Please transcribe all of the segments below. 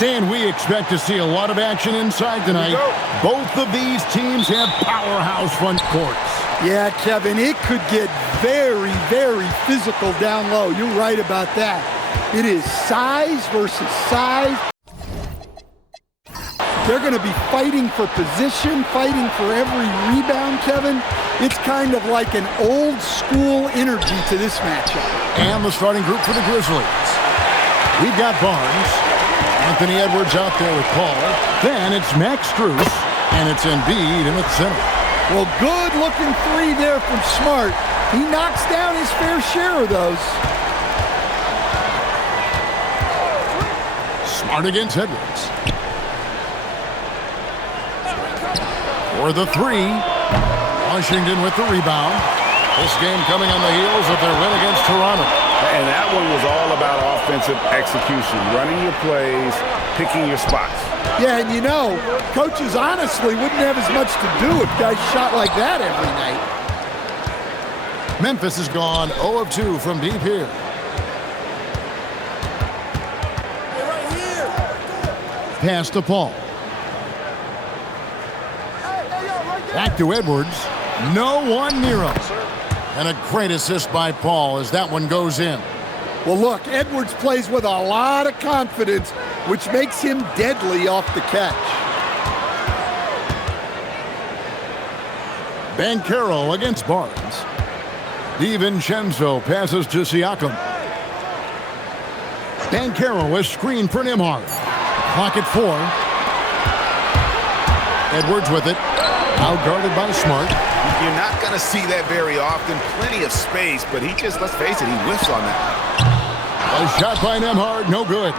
Stan, we expect to see a lot of action inside tonight. Both of these teams have powerhouse front courts. Yeah, Kevin, it could get very, very physical down low. You're right about that. It is size versus size. They're going to be fighting for position, fighting for every rebound, Kevin. It's kind of like an old-school energy to this matchup. And the starting group for the Grizzlies. We've got Barnes, Anthony Edwards out there with Paul. Then it's Max Strus, and it's Embiid in the center. Well, good-looking three there from Smart. He knocks down his fair share of those. Smart against Edwards. For the three, Washington with the rebound. This game coming on the heels of their win against Toronto. And that one was all about offensive execution, running your plays, picking your spots. Yeah, and you know, coaches honestly wouldn't have as much to do if guys shot like that every night. Memphis has gone 0 of 2 from deep here. Pass to Paul. Back to Edwards. No one near him. And a great assist by Paul as that one goes in. Well, look, Edwards plays with a lot of confidence, which makes him deadly off the catch. Banchero against Barnes. DiVincenzo passes to Siakam. Banchero is screened for Nembhard. Clock at 4. Edwards with it. Out guarded by Smart. You're not going to see that very often. Plenty of space, but he just, let's face it, he whiffs on that. A shot by Nembhard, no good.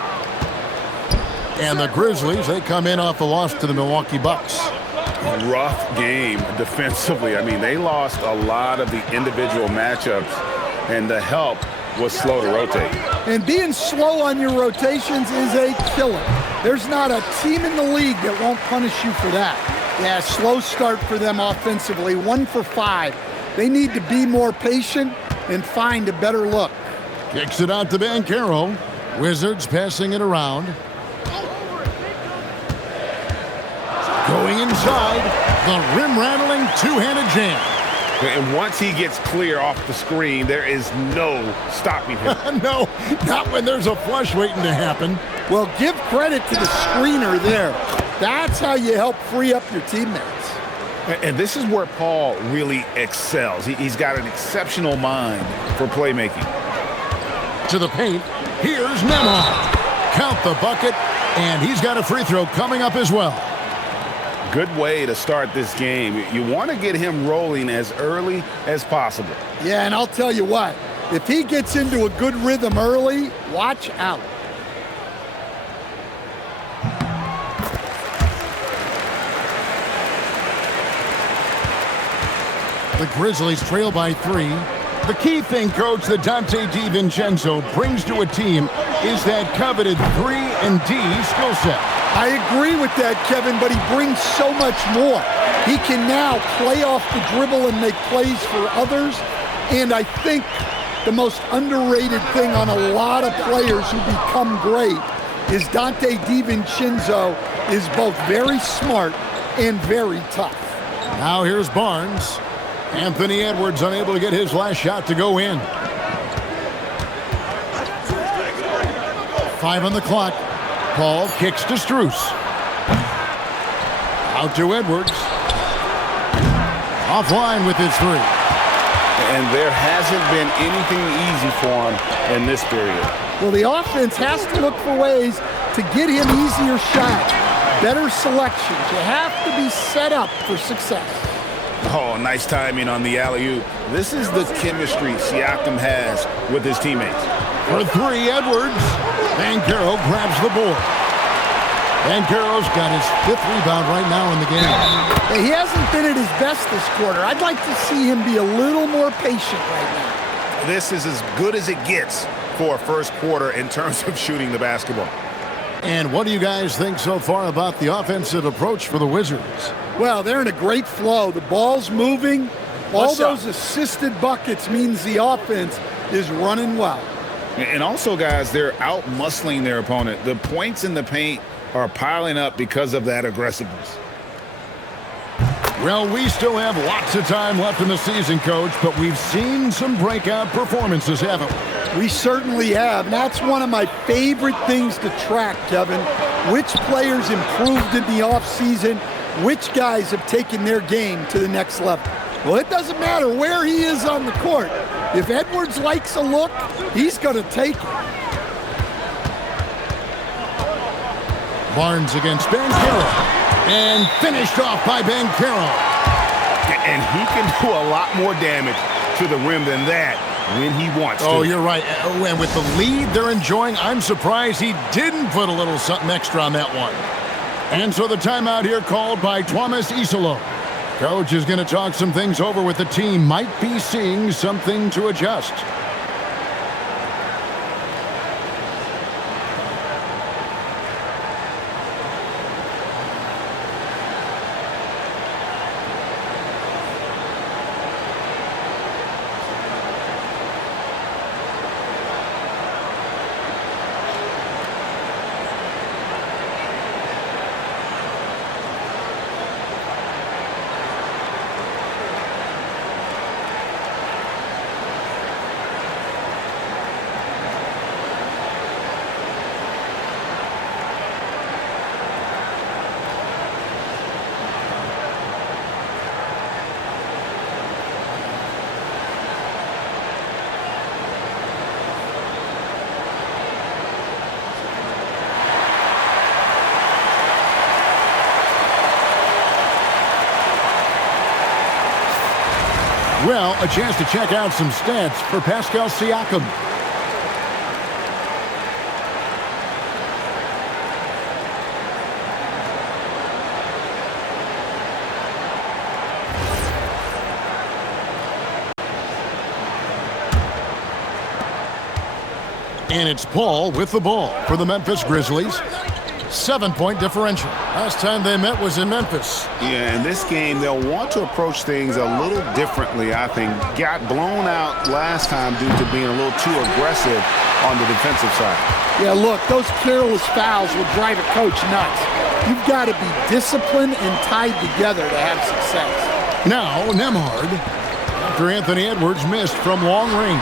And the Grizzlies, they come in off the loss to the Milwaukee Bucks. Rough game defensively. I mean, they lost a lot of the individual matchups, and the help was slow to rotate. And being slow on your rotations is a killer. There's not a team in the league that won't punish you for that. Yeah, slow start for them offensively, 1 for 5. They need to be more patient and find a better look. Kicks it out to Banchero. Wizards passing it around. Going inside, the rim-rattling two-handed jam. And once he gets clear off the screen, there is no stopping him. No, not when there's a flush waiting to happen. Well, give credit to the screener there. That's how you help free up your teammates. And this is where Paul really excels. He's got an exceptional mind for playmaking. To the paint, here's Nembhard. Count the bucket, and he's got a free throw coming up as well. Good way to start this game. You want to get him rolling as early as possible. Yeah, and I'll tell you what, if he gets into a good rhythm early, watch out. The Grizzlies trail by 3. The key thing, Coach, that Dante DiVincenzo brings to a team is that coveted 3-and-D skill set. I agree with that, Kevin, but he brings so much more. He can now play off the dribble and make plays for others. And I think the most underrated thing on a lot of players who become great is Dante DiVincenzo is both very smart and very tough. Now here's Barnes. Anthony Edwards unable to get his last shot to go in. 5 on the clock. Paul kicks to Strus. Out to Edwards. Offline with his 3. And there hasn't been anything easy for him in this period. Well, the offense has to look for ways to get him easier shots, better selections. You have to be set up for success. Oh, nice timing on the alley-oop. This is the chemistry Siakam has with his teammates. For 3, Edwards. Banchero grabs the board. Banchero's got his 5th rebound right now in the game. He hasn't been at his best this quarter. I'd like to see him be a little more patient right now. This is as good as it gets for a first quarter in terms of shooting the basketball. And what do you guys think so far about the offensive approach for the Wizards? Well, they're in a great flow. The ball's moving. All those assisted buckets means the offense is running well. And also, guys, they're out-muscling their opponent. The points in the paint are piling up because of that aggressiveness. Well, we still have lots of time left in the season, Coach, but we've seen some breakout performances, haven't we? We certainly have. And that's one of my favorite things to track, Kevin. Which players improved in the offseason, which guys have taken their game to the next level. Well, it doesn't matter where he is on the court. If Edwards likes a look, he's going to take it. Barnes against Banchero. And finished off by Banchero. And he can do a lot more damage to the rim than that when he wants to. Oh, you're right. And with the lead they're enjoying, I'm surprised he didn't put a little something extra on that one. And so the timeout here called by Thomas Isolo. Coach is going to talk some things over with the team. Might be seeing something to adjust. Well, a chance to check out some stats for Pascal Siakam. And it's Paul with the ball for the Memphis Grizzlies. 7-point differential. Last time they met was in Memphis. Yeah, in this game, they'll want to approach things a little differently, I think. Got blown out last time due to being a little too aggressive on the defensive side. Yeah, look, those careless fouls will drive a coach nuts. You've got to be disciplined and tied together to have success. Now, Nembhard, after Anthony Edwards missed from long range.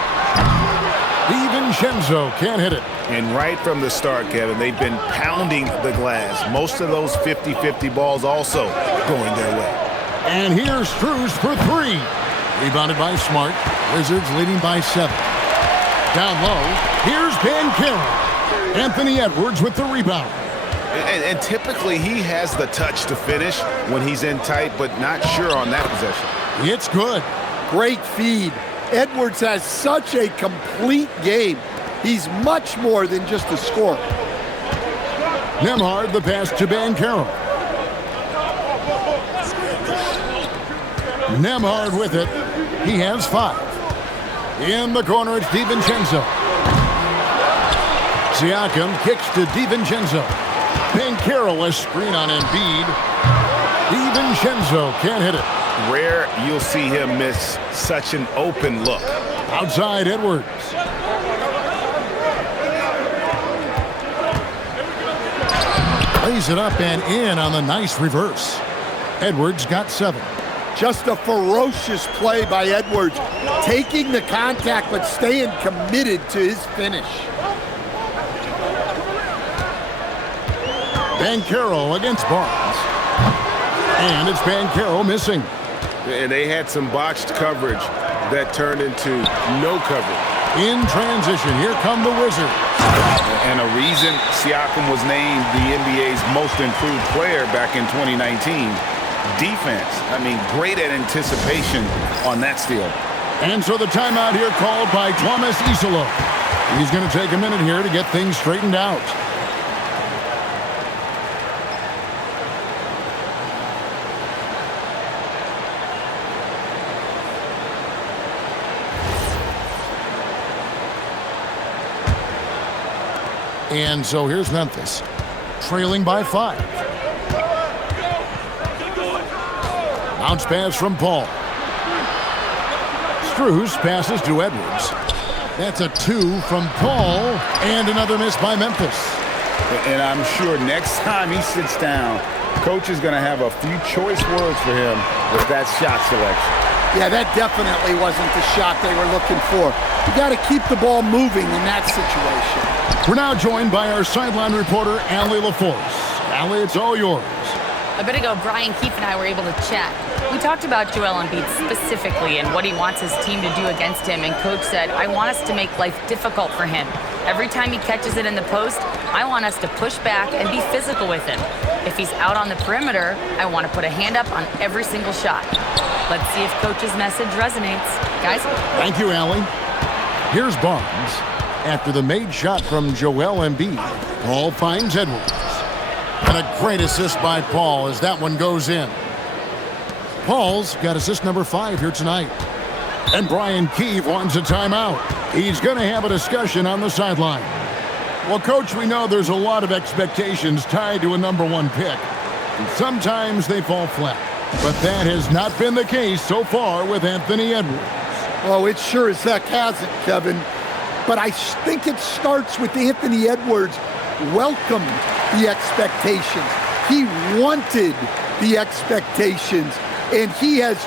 DiVincenzo can't hit it. And right from the start, Kevin, they've been pounding the glass. Most of those 50-50 balls also going their way. And here's Strus for three. Rebounded by Smart. Wizards leading by 7. Down low, here's Banchero. Anthony Edwards with the rebound. And typically he has the touch to finish when he's in tight, but not sure on that possession. It's good. Great feed. Edwards has such a complete game. He's much more than just a scorer. Nembhard the pass to Banchero. Nembhard with it. He has 5. In the corner, it's DiVincenzo. Siakam kicks to DiVincenzo. Banchero a screen on Embiid. DiVincenzo can't hit it. Rare you'll see him miss such an open look. Outside Edwards. Lays it up and in on the nice reverse. Edwards got 7. Just a ferocious play by Edwards, taking the contact but staying committed to his finish. Banchero against Barnes. And it's Banchero missing. And they had some botched coverage that turned into no coverage. In transition, here come the Wizards. And a reason Siakam was named the NBA's most improved player back in 2019. Defense. I mean, great at anticipation on that steal. And so the timeout here called by Thomas Isolo. He's going to take a minute here to get things straightened out. And so here's Memphis, trailing by 5. Bounce pass from Paul. Strus passes to Edwards. That's a 2 from Paul, and another miss by Memphis. And I'm sure next time he sits down, coach is going to have a few choice words for him with that shot selection. Yeah, that definitely wasn't the shot they were looking for. You got to keep the ball moving in that situation. We're now joined by our sideline reporter, Allie LaForce. Allie, it's all yours. A bit ago, Brian Keefe and I were able to chat. We talked about Joel Embiid specifically and what he wants his team to do against him, and Coach said, I want us to make life difficult for him. Every time he catches it in the post, I want us to push back and be physical with him. If he's out on the perimeter, I want to put a hand up on every single shot. Let's see if Coach's message resonates. Guys? Thank you, Allie. Here's Barnes. After the made shot from Joel Embiid, Paul finds Edwards. And a great assist by Paul as that one goes in. Paul's got assist number 5 here tonight. And Brian Keefe wants a timeout. He's going to have a discussion on the sideline. Well, Coach, we know there's a lot of expectations tied to a number 1 pick. And sometimes they fall flat. But that has not been the case so far with Anthony Edwards. Oh, it sure as heck hasn't, Kevin. But I think it starts with Anthony Edwards welcomed the expectations. He wanted the expectations, and he has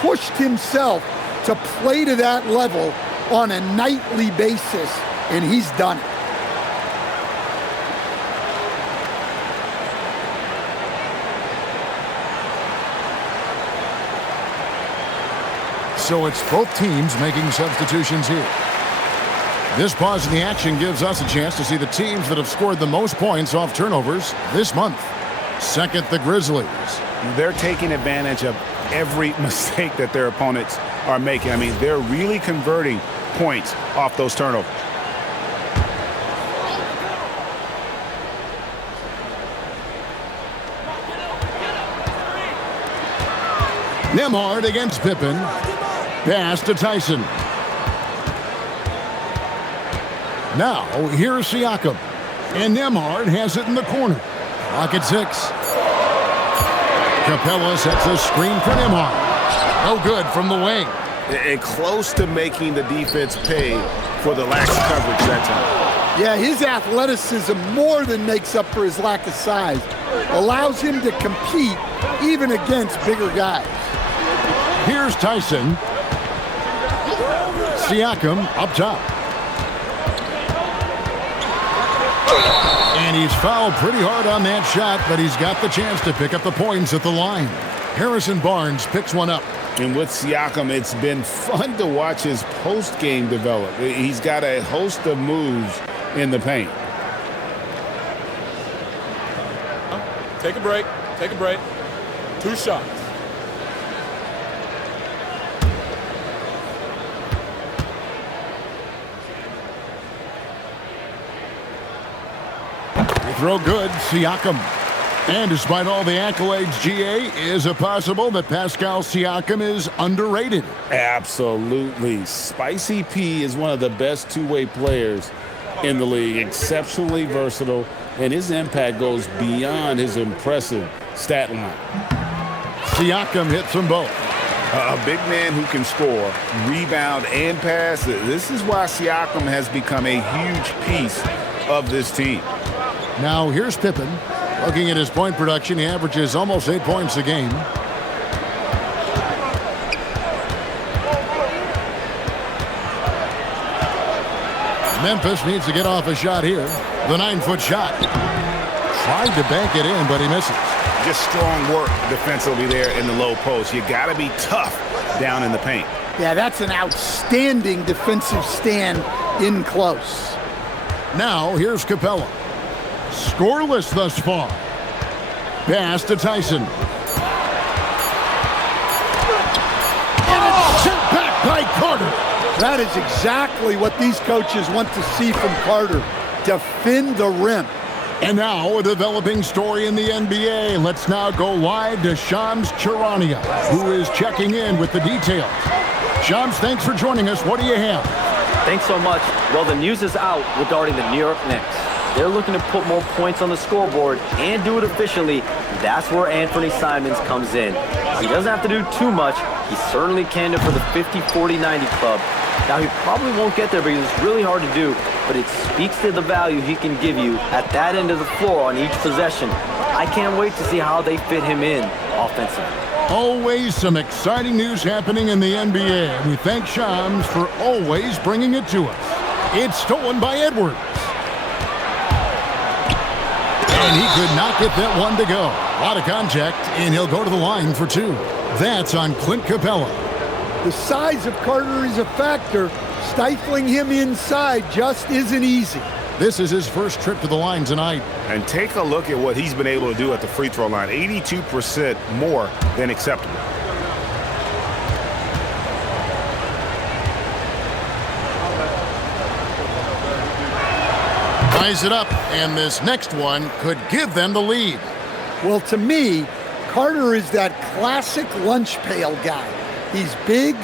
pushed himself to play to that level on a nightly basis, and he's done it. So it's both teams making substitutions here. This pause in the action gives us a chance to see the teams that have scored the most points off turnovers this month. Second, the Grizzlies. They're taking advantage of every mistake that their opponents are making. I mean, they're really converting points off those turnovers. Nembhard against Pippen. Pass to Tyson. Now, here's Siakam. And Nembhard has it in the corner. Clock at 6. Capella sets a screen for Nembhard. No good from the wing. And close to making the defense pay for the lax coverage that time. Yeah, his athleticism more than makes up for his lack of size. Allows him to compete even against bigger guys. Here's Tyson. Siakam up top. And he's fouled pretty hard on that shot, but he's got the chance to pick up the points at the line. Harrison Barnes picks one up. And with Siakam, it's been fun to watch his post-game develop. He's got a host of moves in the paint. Take a break. Take a break. 2 shots. Throw good, Siakam. And despite all the accolades, GA, is it possible that Pascal Siakam is underrated? Absolutely. Spicy P is one of the best two-way players in the league. Exceptionally versatile, and his impact goes beyond his impressive stat line. Siakam hits them both. A big man who can score, rebound, and pass. This is why Siakam has become a huge piece of this team. Now here's Pippen. Looking at his point production, he averages almost 8 points a game. Memphis needs to get off a shot here. The 9-foot shot. Tried to bank it in, but he misses. Just strong work defensively there in the low post. You got to be tough down in the paint. Yeah, that's an outstanding defensive stand in close. Now here's Capella. Scoreless thus far. Pass to Tyson. And it's sent back by Carter. That is exactly what these coaches want to see from Carter. Defend the rim. And now a developing story in the NBA. Let's now go live to Shams Charania, who is checking in with the details. Shams, thanks for joining us. What do you have? Thanks so much. Well, the news is out regarding the New York Knicks. They're looking to put more points on the scoreboard and do it efficiently. That's where Anthony Simons comes in. He doesn't have to do too much. He certainly can do for the 50-40-90 club. Now, he probably won't get there because it's really hard to do, but it speaks to the value he can give you at that end of the floor on each possession. I can't wait to see how they fit him in offensively. Always some exciting news happening in the NBA, and we thank Shams for always bringing it to us. It's stolen by Edwards. And he could not get that one to go. A lot of contact, and he'll go to the line for two. That's on Clint Capella. The size of Carter is a factor. Stifling him inside just isn't easy. This is his first trip to the line tonight. And take a look at what he's been able to do at the free throw line. 82% more than acceptable. Ties it up, and this next one could give them the lead. Well, to me, Carter is that classic lunch pail guy. He's big,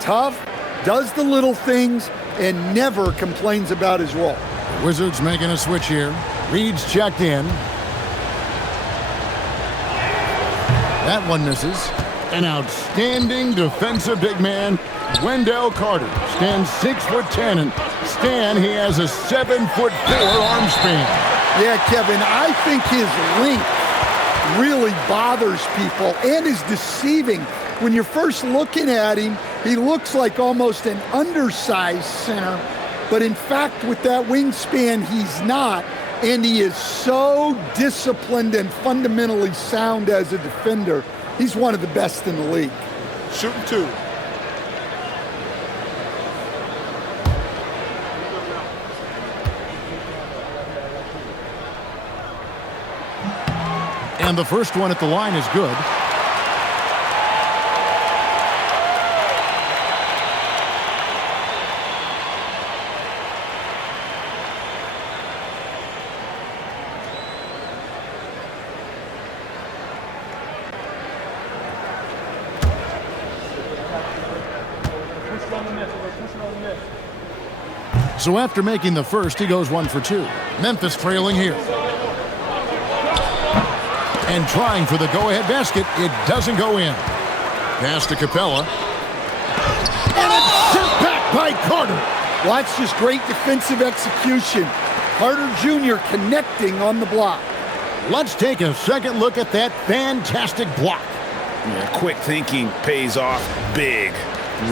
tough, does the little things, and never complains about his role. Wizards making a switch here. Reed's checked in. That one misses. An outstanding defensive big man, Wendell Carter, stands 6'10", and Stan, he has a 7'4" arm span. Yeah, Kevin, I think his length really bothers people and is deceiving. When you're first looking at him, he looks like almost an undersized center, but in fact, with that wingspan, he's not, and he is so disciplined and fundamentally sound as a defender. He's one of the best in the league. Shooting two. And the first one at the line is good. So after making the first, he goes 1 for 2. Memphis trailing here. And trying for the go-ahead basket. It doesn't go in. Pass to Capella. And it's sent back by Carter. Well, that's just great defensive execution. Carter Jr. connecting on the block. Let's take a second look at that fantastic block. Yeah, quick thinking pays off big.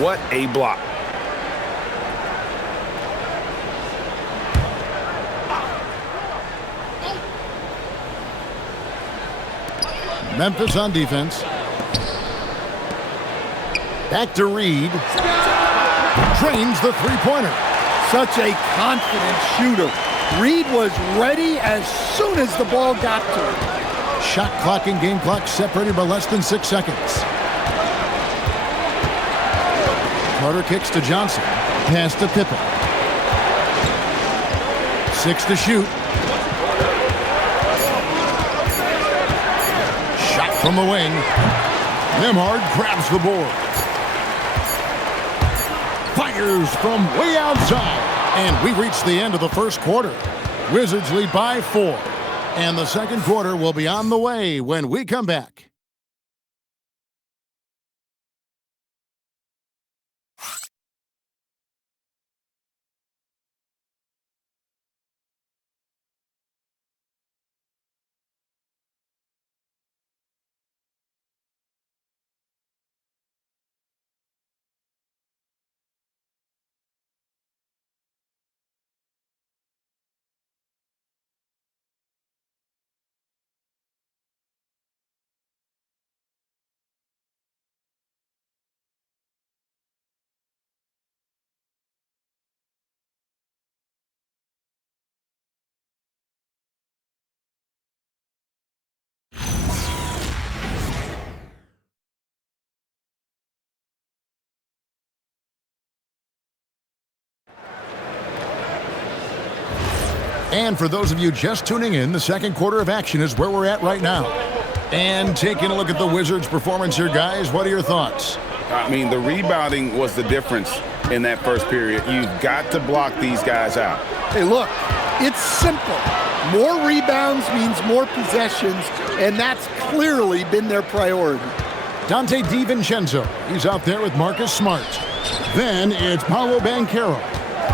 What a block. Memphis on defense. Back to Reed. Drains the three-pointer. Such a confident shooter. Reed was ready as soon as the ball got to him. Shot clock and game clock separated by less than 6 seconds. Carter kicks to Johnson. Pass to Pippen. 6 to shoot. Shot from the wing. Nembhard grabs the board. Fires from way outside. And we reach the end of the first quarter. Wizards lead by 4. And the second quarter will be on the way when we come back. And for those of you just tuning in, the second quarter of action is where we're at right now. And taking a look at the Wizards' performance here, guys, what are your thoughts? I mean, the rebounding was the difference in that first period. You've got to block these guys out. Hey, look, it's simple. More rebounds means more possessions, and that's clearly been their priority. Dante DiVincenzo, he's out there with Marcus Smart. Then it's Paolo Banchero.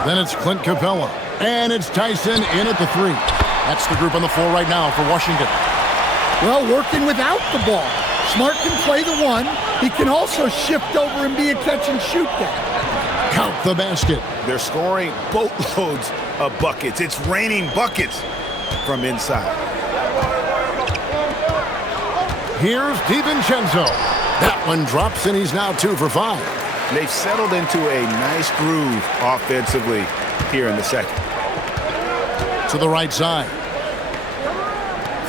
Then it's Clint Capella. And it's Tyson in at the 3. That's the group on the floor right now for Washington. Well, working without the ball. Smart can play the 1. He can also shift over and be a catch-and-shoot guy. Count the basket. They're scoring boatloads of buckets. It's raining buckets from inside. Here's DiVincenzo. That one drops, and he's now 2 for 5. They've settled into a nice groove offensively here in the second. To the right side.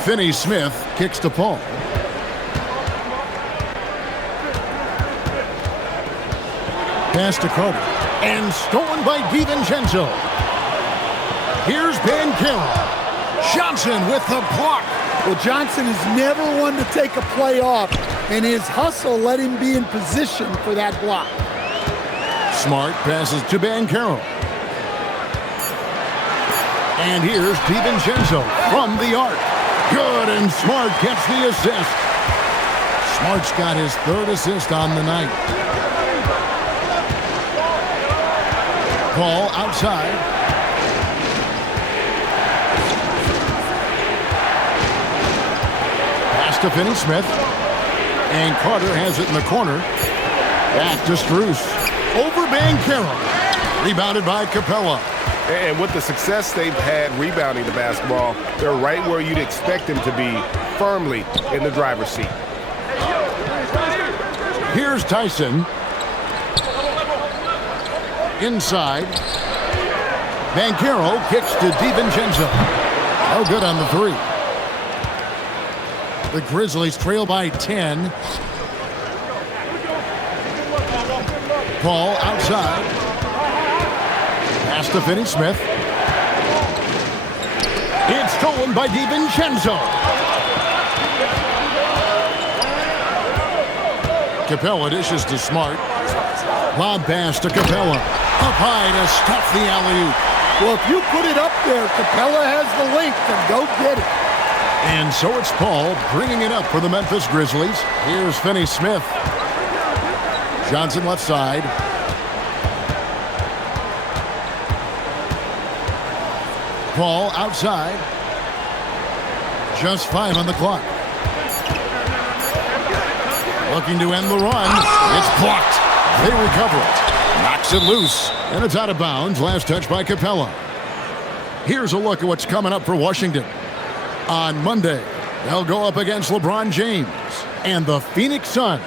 Finney-Smith kicks to Paul. Pass to Carter. And stolen by DiVincenzo. Here's Banchero. Johnson with the block. Well, Johnson is never one to take a play off, and his hustle let him be in position for that block. Smart passes to Banchero. And here's DiVincenzo from the arc. Good, and Smart gets the assist. Smart's got his 3rd assist on the night. Ball outside. Pass to Finney-Smith. And Carter has it in the corner. Back to Strus. Over Banchero. Rebounded by Capella. And with the success they've had rebounding the basketball, they're right where you'd expect them to be, firmly in the driver's seat. Here's Tyson. Inside. Banchero kicks to DiVincenzo. No good on the 3. The Grizzlies trail by 10. Paul outside. Pass to Finney-Smith. It's stolen by DiVincenzo. Capella dishes to Smart. Lob pass to Capella. Up high to stuff the alley-oop. Well, if you put it up there, Capella has the length, and go get it. And so it's Paul bringing it up for the Memphis Grizzlies. Here's Finney-Smith. Johnson left side. Paul outside. Just 5 on the clock. Looking to end the run. It's blocked. They recover it. Knocks it loose. And it's out of bounds. Last touch by Capella. Here's a look at what's coming up for Washington. On Monday, they'll go up against LeBron James and the Phoenix Suns.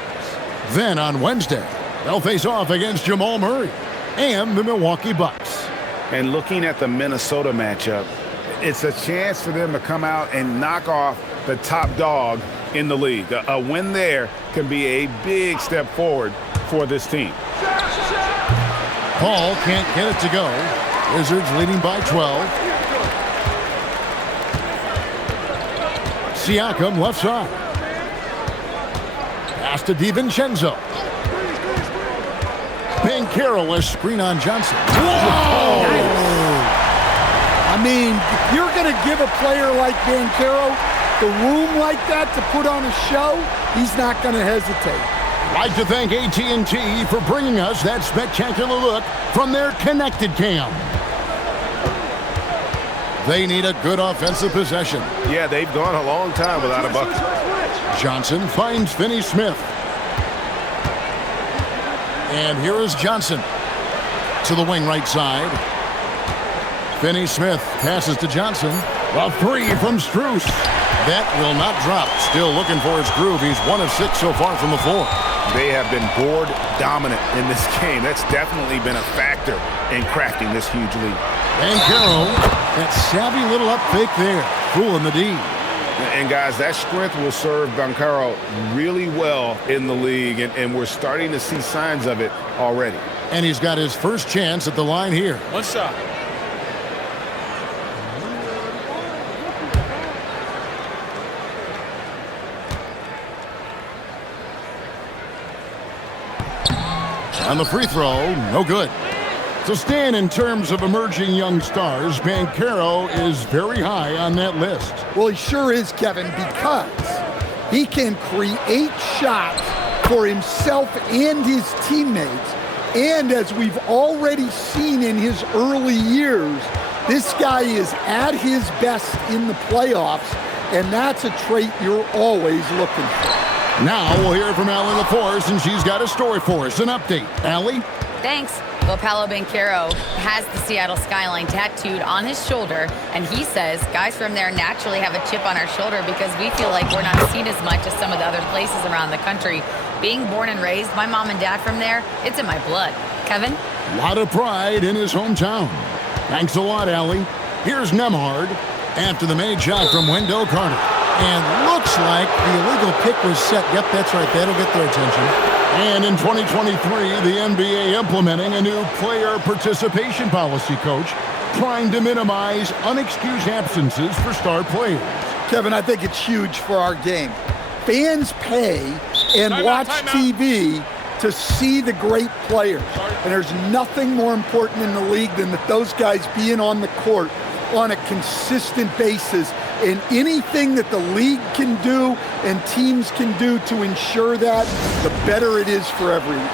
Then on Wednesday, they'll face off against Jamal Murray and the Milwaukee Bucks. And looking at the Minnesota matchup, it's a chance for them to come out and knock off the top dog in the league. A win there can be a big step forward for this team. Paul can't get it to go. Wizards leading by 12. Siakam left side. Pass to DiVincenzo. Banchero a screen on Johnson. Whoa! I mean, if you're going to give a player like Banchero the room like that to put on a show, he's not going to hesitate. I'd like to thank AT&T for bringing us that spectacular look from their Connected Cam. They need a good offensive possession. Yeah, they've gone a long time without a bucket. Johnson finds Finney-Smith. And here is Johnson to the wing right side. Finney-Smith passes to Johnson. A 3 from Strus. That will not drop. Still looking for his groove. He's 1 of 6 so far from the floor. They have been board dominant in this game. That's definitely been a factor in crafting this huge lead. Banchero, that savvy little up fake there, fooling the D. And guys, that strength will serve Banchero really well in the league, and we're starting to see signs of it already. And he's got his first chance at the line here. One shot. On the free throw, no good. So Stan, in terms of emerging young stars, Banchero is very high on that list. Well, he sure is, Kevin, because he can create shots for himself and his teammates And as we've already seen in his early years, this guy is at his best in the playoffs, and that's a trait you're always looking for. Now we'll hear from Allie LaForce, and she's got a story for us. An update. Allie? Thanks. Well, Paolo Banchero has the Seattle skyline tattooed on his shoulder, and he says guys from there naturally have a chip on our shoulder because we feel like we're not seen as much as some of the other places around the country. Being born and raised, my mom and dad from there, it's in my blood. Kevin? A lot of pride in his hometown. Thanks a lot, Allie. Here's Nemhard after the made shot from Wendell Carter. And looks like the illegal pick was set. Yep, that's right. That'll get their attention. And in 2023, the NBA implementing a new player participation policy, Coach, trying to minimize unexcused absences for star players. Kevin, I think it's huge for our game. Fans pay and watch TV to see the great players. And there's nothing more important in the league than that those guys being on the court on a consistent basis, and anything that the league can do and teams can do to ensure that, the better it is for everyone.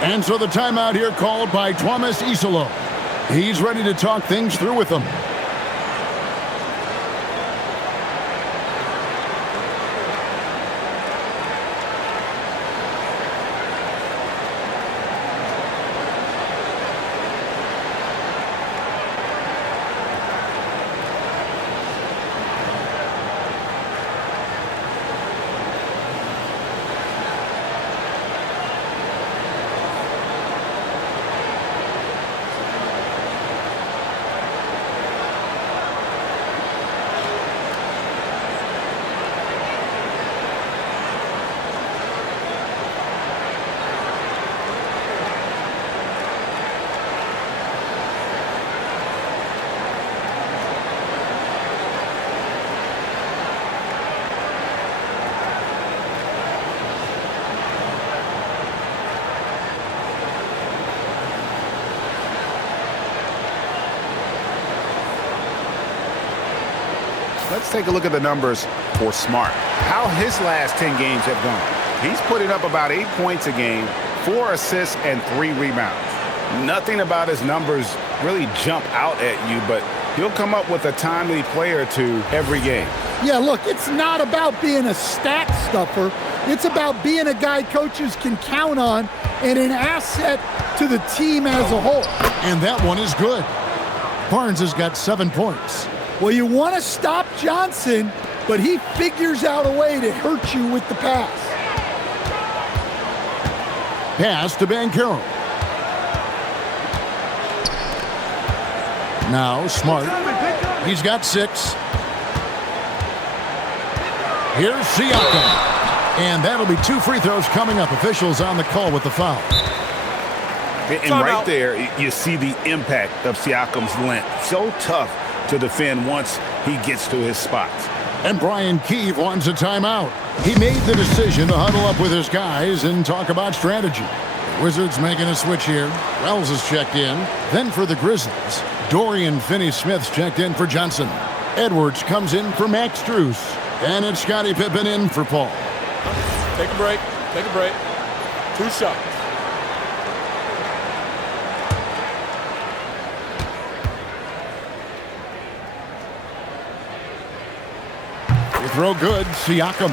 And so the timeout here called by Thomas Isolo. He's ready to talk things through with them. Let's take a look at the numbers for Smart. How his last 10 games have gone. He's putting up about 8 points a game, 4 assists, and 3 rebounds. Nothing about his numbers really jump out at you, but he'll come up with a timely play or two every game. Yeah, look, it's not about being a stat stuffer. It's about being a guy coaches can count on and an asset to the team as a whole. And that one is good. Barnes has got 7 points. Well, you want to stop Johnson, but he figures out a way to hurt you with the pass. Pass to Banchero. Now Smart. He's got 6. Here's Siakam. And that'll be 2 free throws coming up. Officials on the call with the foul. And right there, you see the impact of Siakam's length. So tough to defend once he gets to his spots. And Brian Keefe wants a timeout. He made the decision to huddle up with his guys and talk about strategy. Wizards making a switch here. Wells has checked in. Then for the Grizzlies, Dorian Finney-Smith's checked in for Johnson. Edwards comes in for Max Strus. And it's Scottie Pippen in for Paul. Take a break. Take a break. 2 shots. The throw good. Siakam.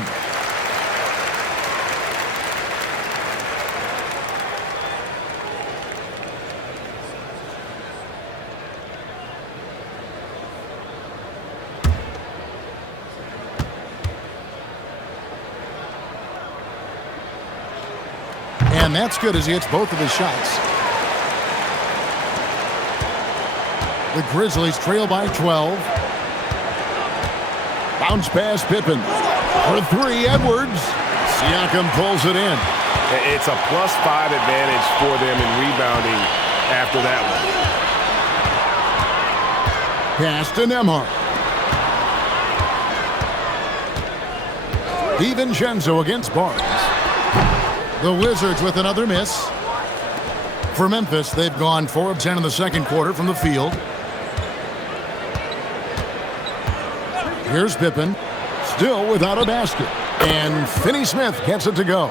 and that's good as he hits both of his shots. The Grizzlies trail by 12. Bounce pass Pippen. For 3, Edwards. Siakam pulls it in. It's a +5 advantage for them in rebounding after that one. Pass to Nemhard. DiVincenzo against Barnes. The Wizards with another miss. For Memphis, they've gone 4 of 10 in the second quarter from the field. Here's Pippen, still without a basket. And Finney-Smith gets it to go.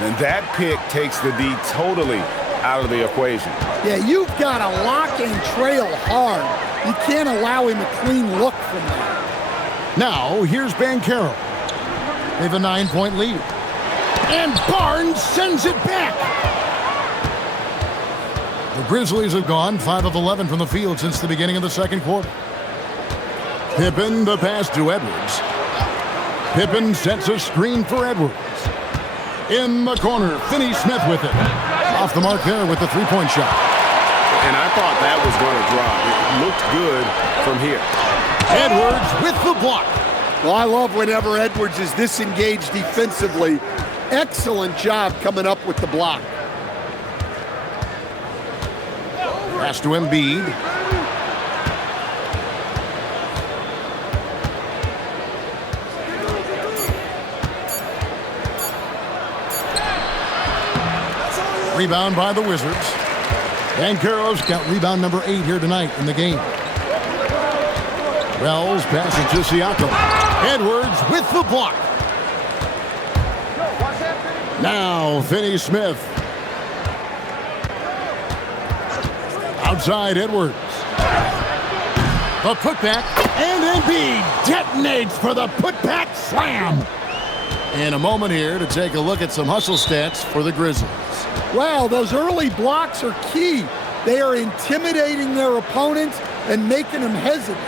And that pick takes the D totally out of the equation. Yeah, you've got to lock and trail hard. You can't allow him a clean look from that. Now, here's Banchero. They have a 9-point lead. And Barnes sends it back. The Grizzlies have gone 5 of 11 from the field since the beginning of the second quarter. Pippen, the pass to Edwards. Pippen sets a screen for Edwards. In the corner, Finney-Smith with it. Off the mark there with the three-point shot. And I thought that was going to drop. It looked good from here. Edwards with the block. Well, I love whenever Edwards is disengaged defensively. Excellent job coming up with the block. Pass to Embiid. Rebound by the Wizards. Banchero's got rebound number 8 here tonight in the game. Wells passing to Siakam. Edwards with the block. Now Finney-Smith. Outside Edwards. The putback, and Embiid detonates for the putback slam. In a moment here to take a look at some hustle stats for the Grizzlies. Wow, those early blocks are key. They are intimidating their opponents and making them hesitant.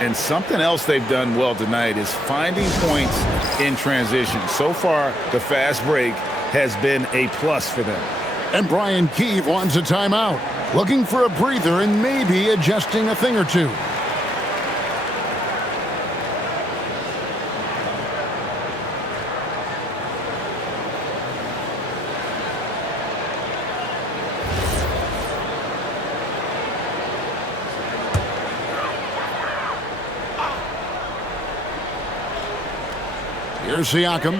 And something else they've done well tonight is finding points in transition. So far, the fast break has been a plus for them. And Brian Keefe wants a timeout, looking for a breather and maybe adjusting a thing or two. Here's Siakam.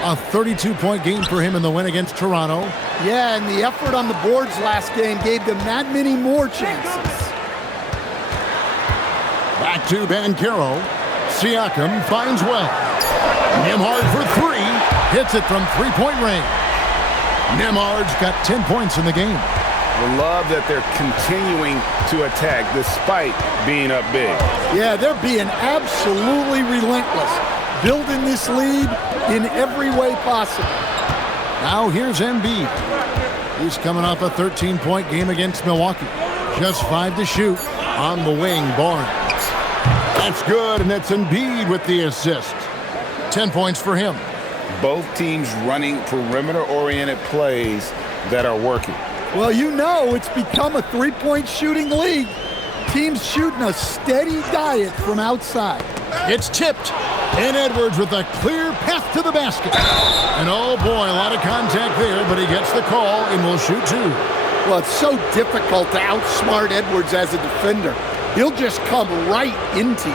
A 32-point game for him in the win against Toronto. Yeah, and the effort on the boards last game gave them that many more chances. Back to Banchero. Siakam finds well. Nembhard for 3. Hits it from three-point range. Nembhard's got 10 points in the game. I love that they're continuing to attack despite being up big. Yeah, they're being absolutely relentless. Building this lead in every way possible. Now here's Embiid. He's coming off a 13-point game against Milwaukee. Just 5 to shoot on the wing, Barnes. That's good, and it's Embiid with the assist. 10 points for him. Both teams running perimeter-oriented plays that are working. Well, you know it's become a three-point shooting league. Teams shooting a steady diet from outside. It's tipped. And Edwards with a clear path to the basket. And oh boy, a lot of contact there, but he gets the call and will shoot 2. Well, it's so difficult to outsmart Edwards as a defender. He'll just come right into you.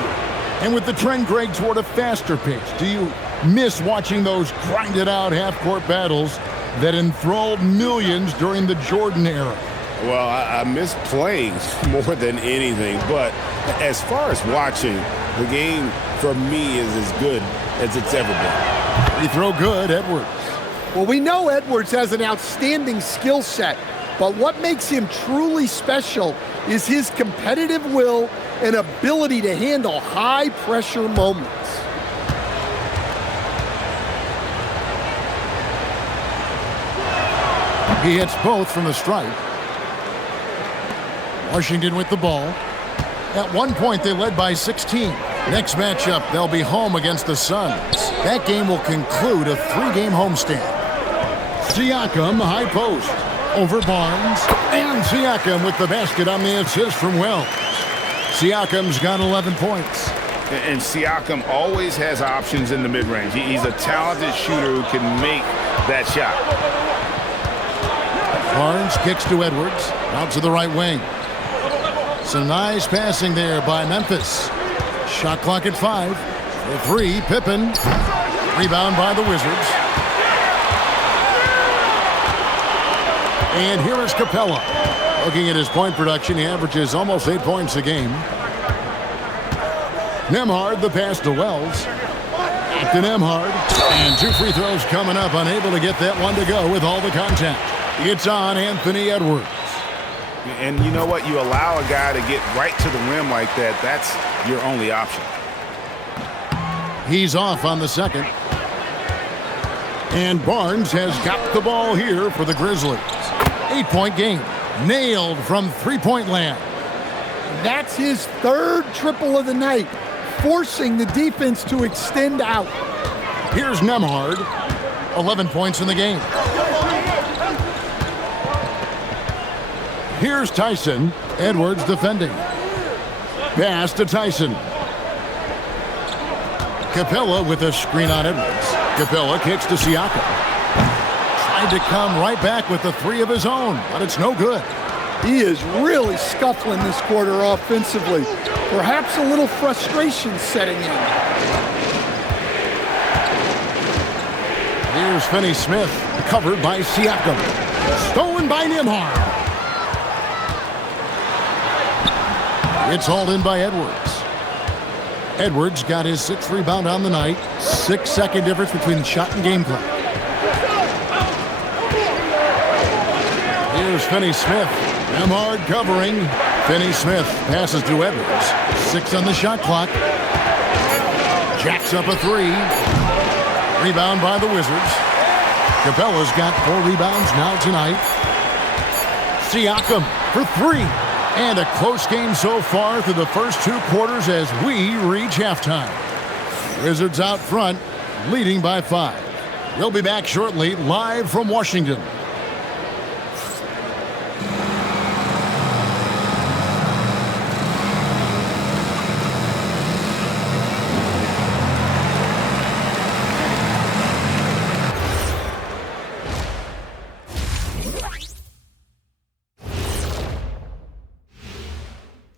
And with the trend, Greg, toward a faster pace, do you miss watching those grinded out half-court battles that enthralled millions during the Jordan era? Well, I miss playing more than anything, but as far as watching, the game for me is as good as it's ever been. Free throw good, Edwards. Well, we know Edwards has an outstanding skill set, but what makes him truly special is his competitive will and ability to handle high-pressure moments. He hits both from the stripe. Washington with the ball. At one point, they led by 16. Next matchup, they'll be home against the Suns. That game will conclude a 3-game homestand. Siakam, high post. Over Barnes. And Siakam with the basket on the assist from Wells. Siakam's got 11 points. And Siakam always has options in the mid-range. He's a talented shooter who can make that shot. Barnes kicks to Edwards. Out to the right wing. Some nice passing there by Memphis. Shot clock at 5. For 3, Pippen. Rebound by the Wizards. And here is Capella. Looking at his point production, he averages almost 8 points a game. Nembhard, the pass to Wells. Back to Nembhard. And 2 free throws coming up. Unable to get that one to go with all the contact. It's on Anthony Edwards. And you know what? You allow a guy to get right to the rim like that. That's your only option. He's off on the second. And Barnes has got the ball here for the Grizzlies. 8-point game. Nailed from three-point land. That's his third triple of the night, forcing the defense to extend out. Here's Nembhard. 11 points in the game. Here's Tyson. Edwards defending. Pass to Tyson. Capella with a screen on Edwards. Capella kicks to Siakam. Tried to come right back with the three of his own, but it's no good. He is really scuffling this quarter offensively. Perhaps a little frustration setting in. Here's Finney-Smith, covered by Siakam. Stolen by Nembhard. It's hauled in by Edwards. Edwards got his 6th rebound on the night. 6-second difference between the shot and game clock. Here's Finney-Smith. Nembhard covering. Finney-Smith passes to Edwards. 6 on the shot clock. Jacks up a 3. Rebound by the Wizards. Capella's got 4 rebounds now tonight. Siakam for 3. And a close game so far through the first 2 quarters as we reach halftime. Wizards out front, leading by 5. We'll be back shortly, live from Washington.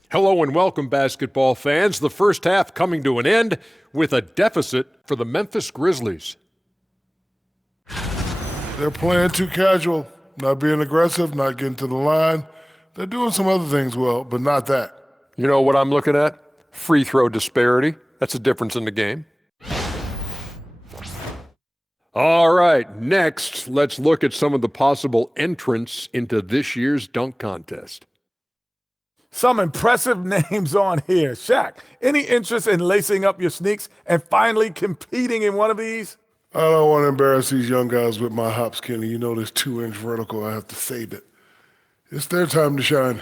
Hello and welcome, basketball fans. The first half coming to an end with a deficit for the Memphis Grizzlies. They're playing too casual, not being aggressive, not getting to the line. They're doing some other things well, but not that. You know what I'm looking at? Free throw disparity. That's a difference in the game. All right, next, let's look at some of the possible entrants into this year's dunk contest. Some impressive names on here. Shaq, any interest in lacing up your sneaks and finally competing in one of these? I don't want to embarrass these young guys with my hops, Kenny. You know this 2-inch vertical, I have to save it. It's their time to shine.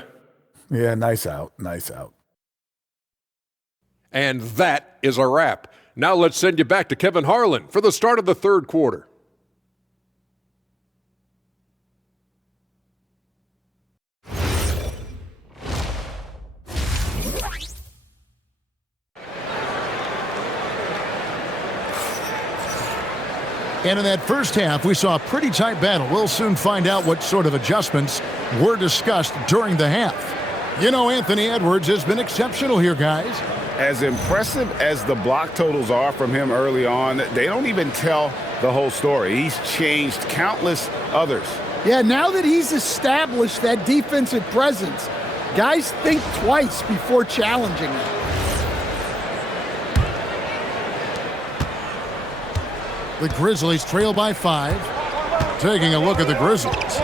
Yeah, nice out, nice out. And that is a wrap. Now let's send you back to Kevin Harlan for the start of the third quarter. And in that first half, we saw a pretty tight battle. We'll soon find out what sort of adjustments were discussed during the half. You know, Anthony Edwards has been exceptional here, guys. As impressive as the block totals are from him early on, they don't even tell the whole story. He's changed countless others. Yeah, now that he's established that defensive presence, guys think twice before challenging him. The Grizzlies trail by 5. Taking a look at the Grizzlies.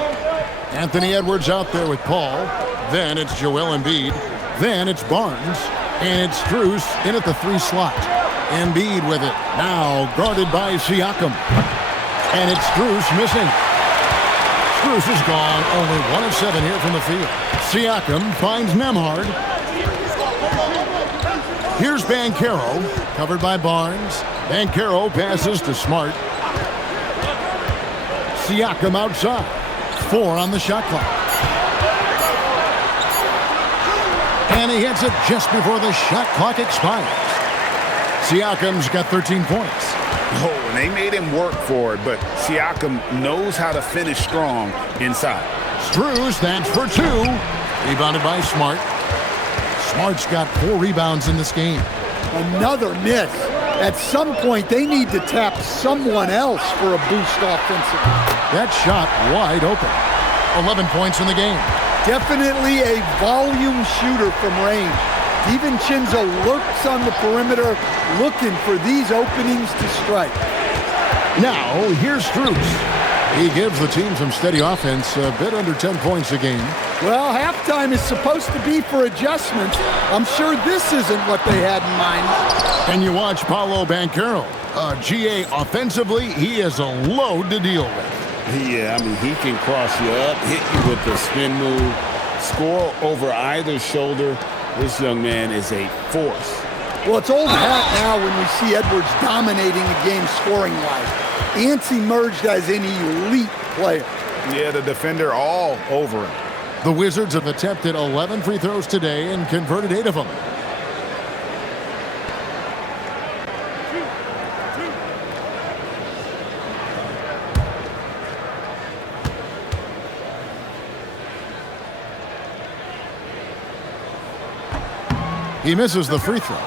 Anthony Edwards out there with Paul. Then it's Joel Embiid. Then it's Barnes. And it's Strus in at the 3 slot. Embiid with it. Now guarded by Siakam. And it's Strus missing. Strus is gone. Only 1 of 7 here from the field. Siakam finds Nembhard. Here's Banchero. Covered by Barnes. Banchero passes to Smart. Siakam outside. 4 on the shot clock. And he hits it just before the shot clock expires. Siakam's got 13 points. Oh, and they made him work for it, but Siakam knows how to finish strong inside. Strus, that's for 2. Rebounded by Smart. Smart's got 4 rebounds in this game. Another miss. At some point, they need to tap someone else for a boost offensively. That shot wide open. 11 points in the game. Definitely a volume shooter from range. DiVincenzo lurks on the perimeter, looking for these openings to strike. Now, here's Strus. He gives the team some steady offense, a bit under 10 points a game. Well, halftime is supposed to be for adjustments. I'm sure this isn't what they had in mind. And you watch Paolo Banchero. GA, offensively, he is a load to deal with. Yeah, I mean, he can cross you up, hit you with the spin move, score over either shoulder. This young man is a force. Well, it's old hat now when we see Edwards dominating the game scoring-wise. Ants emerged as an elite player. Yeah, the defender all over him. The Wizards have attempted 11 free throws today and converted 8 of them. He misses the free throw.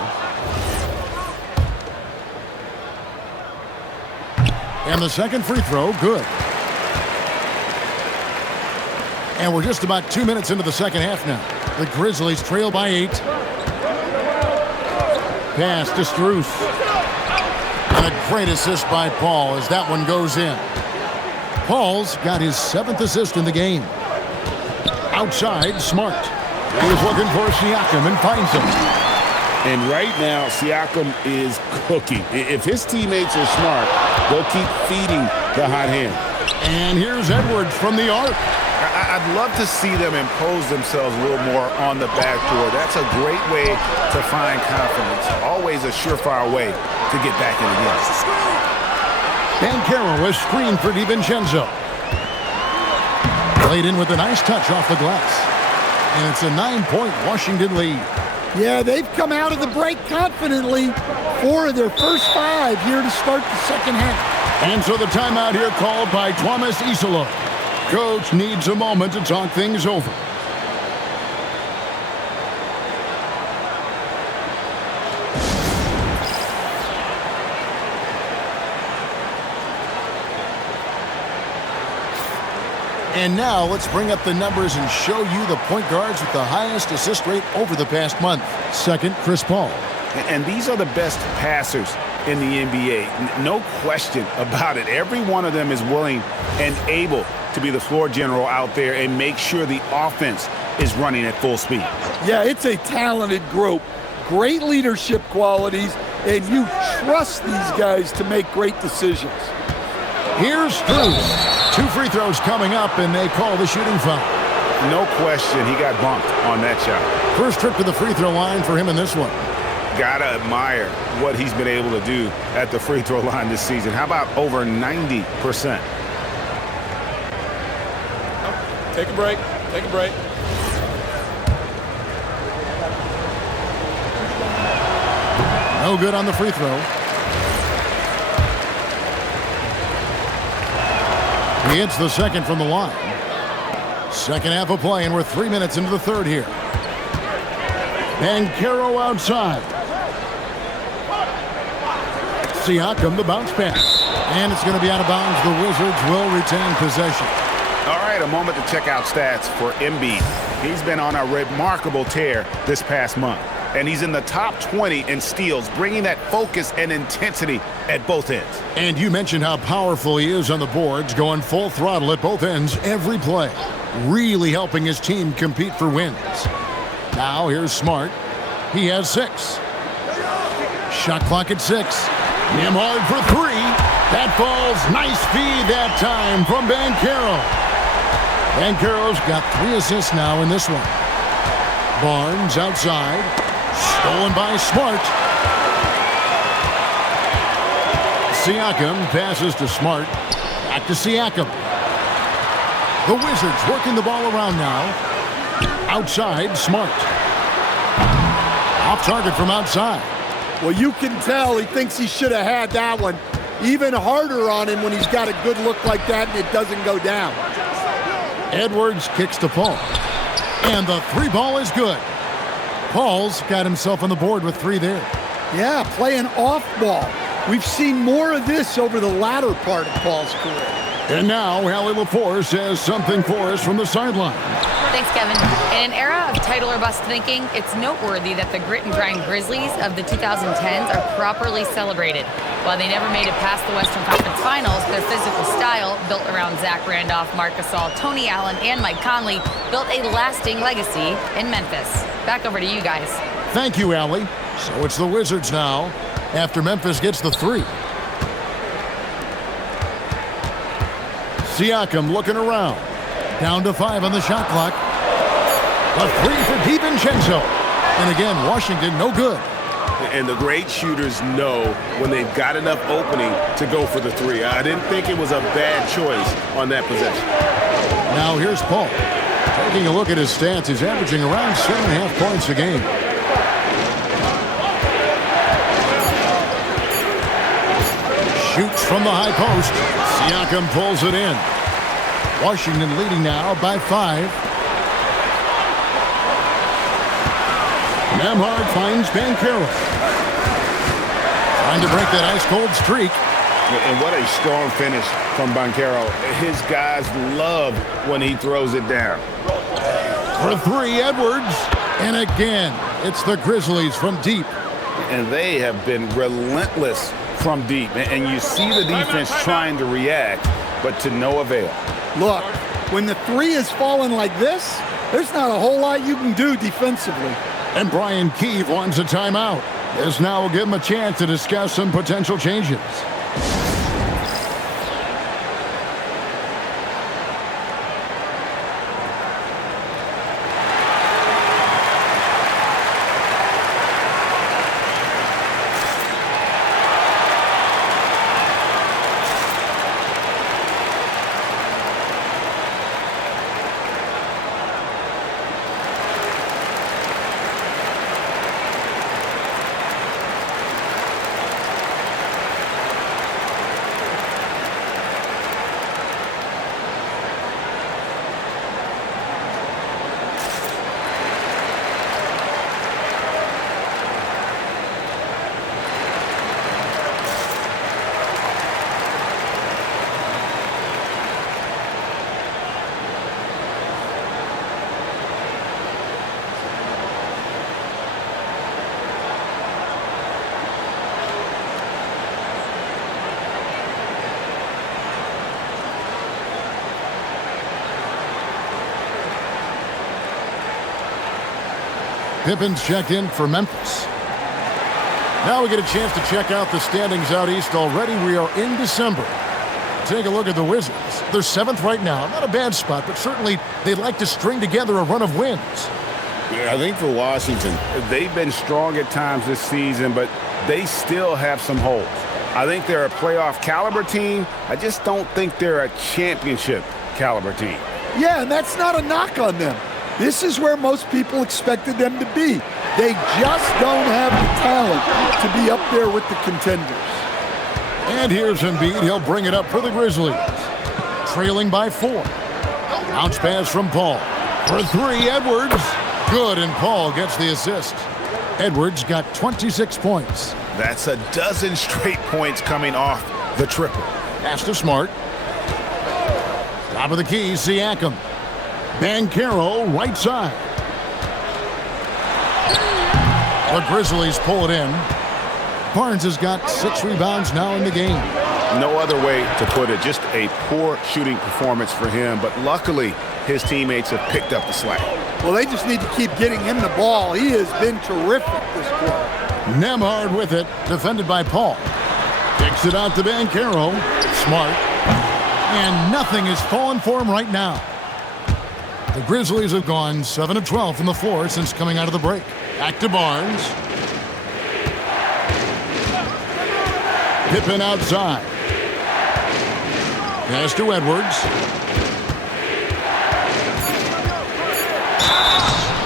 And the second free throw, good. And we're just about 2 minutes into the second half now. The Grizzlies trail by 8. Pass to Strus. And a great assist by Paul as that one goes in. Paul's got his 7th assist in the game. Outside, Smart. He's looking for Siakam and finds him. And right now, Siakam is cooking. If his teammates are smart, they'll keep feeding the hot hand. And here's Edwards from the arc. I'd love to see them impose themselves a little more on the backdoor. That's a great way to find confidence. Always a surefire way to get back in the game. Banchero is screened for DiVincenzo. Played in with a nice touch off the glass. And it's a 9-point Washington lead. Yeah, they've come out of the break confidently. 4 of their first 5 here to start the second half. And so the timeout here called by Thomas Isolo. Coach needs a moment to talk things over. And now let's bring up the numbers and show you the point guards with the highest assist rate over the past month. Second, Chris Paul. And these are the best passers in the NBA. No question about it. Every one of them is willing and able to be the floor general out there and make sure the offense is running at full speed. Yeah, it's a talented group. Great leadership qualities, and you trust these guys to make great decisions. Here's Strus. 2 free throws coming up, and they call the shooting foul. No question, he got bumped on that shot. First trip to the free throw line for him in this one. Gotta admire what he's been able to do at the free throw line this season. How about over 90%? Take a break. Take a break. No good on the free throw. He hits the second from the line. Second half of play, and we're 3 minutes into the third here. Banchero outside. Siakam, the bounce pass. And it's going to be out of bounds. The Wizards will retain possession. All right, a moment to check out stats for Embiid. He's been on a remarkable tear this past month. And he's in the top 20 in steals, bringing that focus and intensity at both ends. And you mentioned how powerful he is on the boards, going full throttle at both ends every play. Really helping his team compete for wins. Now here's Smart. He has 6. Shot clock at 6. Nembhard for 3. That falls. Nice feed that time from Banchero. Banchero's got 3 assists now in this one. Barnes outside. Stolen by Smart. Siakam passes to Smart. Back to Siakam. The Wizards working the ball around now. Outside, Smart. Off target from outside. Well, you can tell he thinks he should have had that one. Even harder on him when he's got a good look like that and it doesn't go down. Edwards kicks to Paul. And the 3 ball is good. Paul's got himself on the board with 3 there. Yeah, playing off ball. We've seen more of this over the latter part of Paul's career. And now, Allie LaForce has something for us from the sideline. Thanks, Kevin. In an era of title or bust thinking, it's noteworthy that the grit and grind Grizzlies of the 2010s are properly celebrated. While they never made it past the Western Conference Finals, their physical style, built around Zach Randolph, Marc Gasol, Tony Allen, and Mike Conley, built a lasting legacy in Memphis. Back over to you guys. Thank you, Allie. So it's the Wizards now, after Memphis gets the 3. Siakam looking around. Down to 5 on the shot clock. A 3 for DiVincenzo. And again, Washington no good. And the great shooters know when they've got enough opening to go for the 3. I didn't think it was a bad choice on that possession. Now here's Paul. Taking a look at his stats, he's averaging around 7.5 points a game. Shoots from the high post. Siakam pulls it in. Washington leading now by 5. Nembhard finds Banchero. Trying to break that ice-cold streak. And what a strong finish from Banchero. His guys love when he throws it down. For 3, Edwards. And again, it's the Grizzlies from deep. And they have been relentless from deep. And you see the defense trying to react, but to no avail. Look, when the 3 is falling like this, there's not a whole lot you can do defensively. And Brian Keefe wants a timeout. This now will give him a chance to discuss some potential changes. Pippen's checked in for Memphis. Now we get a chance to check out the standings out east already. We are in December. Take a look at the Wizards. They're 7th right now. Not a bad spot, but certainly they'd like to string together a run of wins. Yeah, I think for Washington, they've been strong at times this season, but they still have some holes. I think they're a playoff caliber team. I just don't think they're a championship caliber team. Yeah, and that's not a knock on them. This is where most people expected them to be. They just don't have the talent to be up there with the contenders. And here's Embiid. He'll bring it up for the Grizzlies. Trailing by 4. Bounce pass from Paul. For 3, Edwards. Good, and Paul gets the assist. Edwards got 26 points. That's a dozen straight points coming off the triple. Pass to Smart. Top of the key, Siakam. Banchero, right side. The Grizzlies pull it in. Barnes has got 6 rebounds now in the game. No other way to put it. Just a poor shooting performance for him, but luckily his teammates have picked up the slack. Well, they just need to keep getting him the ball. He has been terrific this quarter. Nembhard with it, defended by Paul. Kicks it out to Banchero. Smart. And nothing is falling for him right now. The Grizzlies have gone 7 of 12 from the floor since coming out of the break. Back to Barnes. Pippen outside. Pass to Edwards.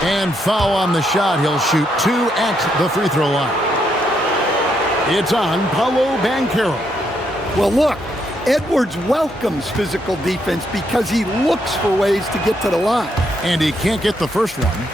And foul on the shot. He'll shoot 2 at the free throw line. It's on Paolo Banchero. Well, look. Edwards welcomes physical defense because he looks for ways to get to the line. And he can't get the first one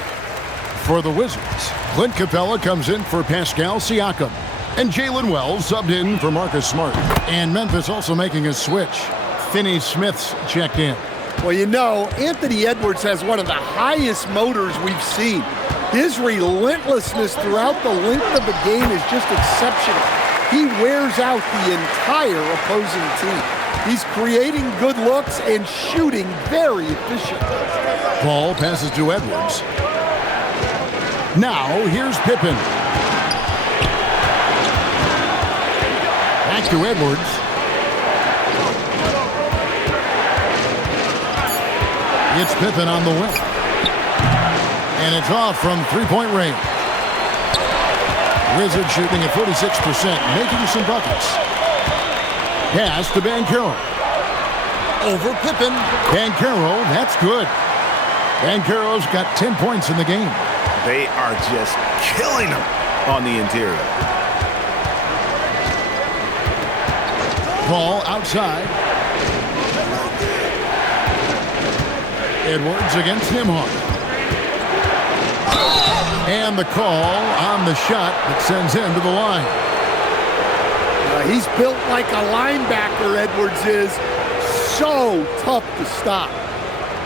for the Wizards. Clint Capella comes in for Pascal Siakam. And Jalen Wells subbed in for Marcus Smart. And Memphis also making a switch. Finney Smith's checked in. Well, you know, Anthony Edwards has one of the highest motors we've seen. His relentlessness throughout the length of the game is just exceptional. He wears out the entire opposing team. He's creating good looks and shooting very efficient. Ball passes to Edwards. Now, here's Pippen. Back to Edwards. It's Pippen on the wing. And it's off from three-point range. Wizards shooting at 46%, making some buckets. Pass to Banchero. Over Pippen. Banchero, that's good. Banchero's got 10 points in the game. They are just killing him on the interior. Ball outside. Edwards against Nembhard. And the call on the shot that sends him to the line. He's built like a linebacker, Edwards is. So tough to stop.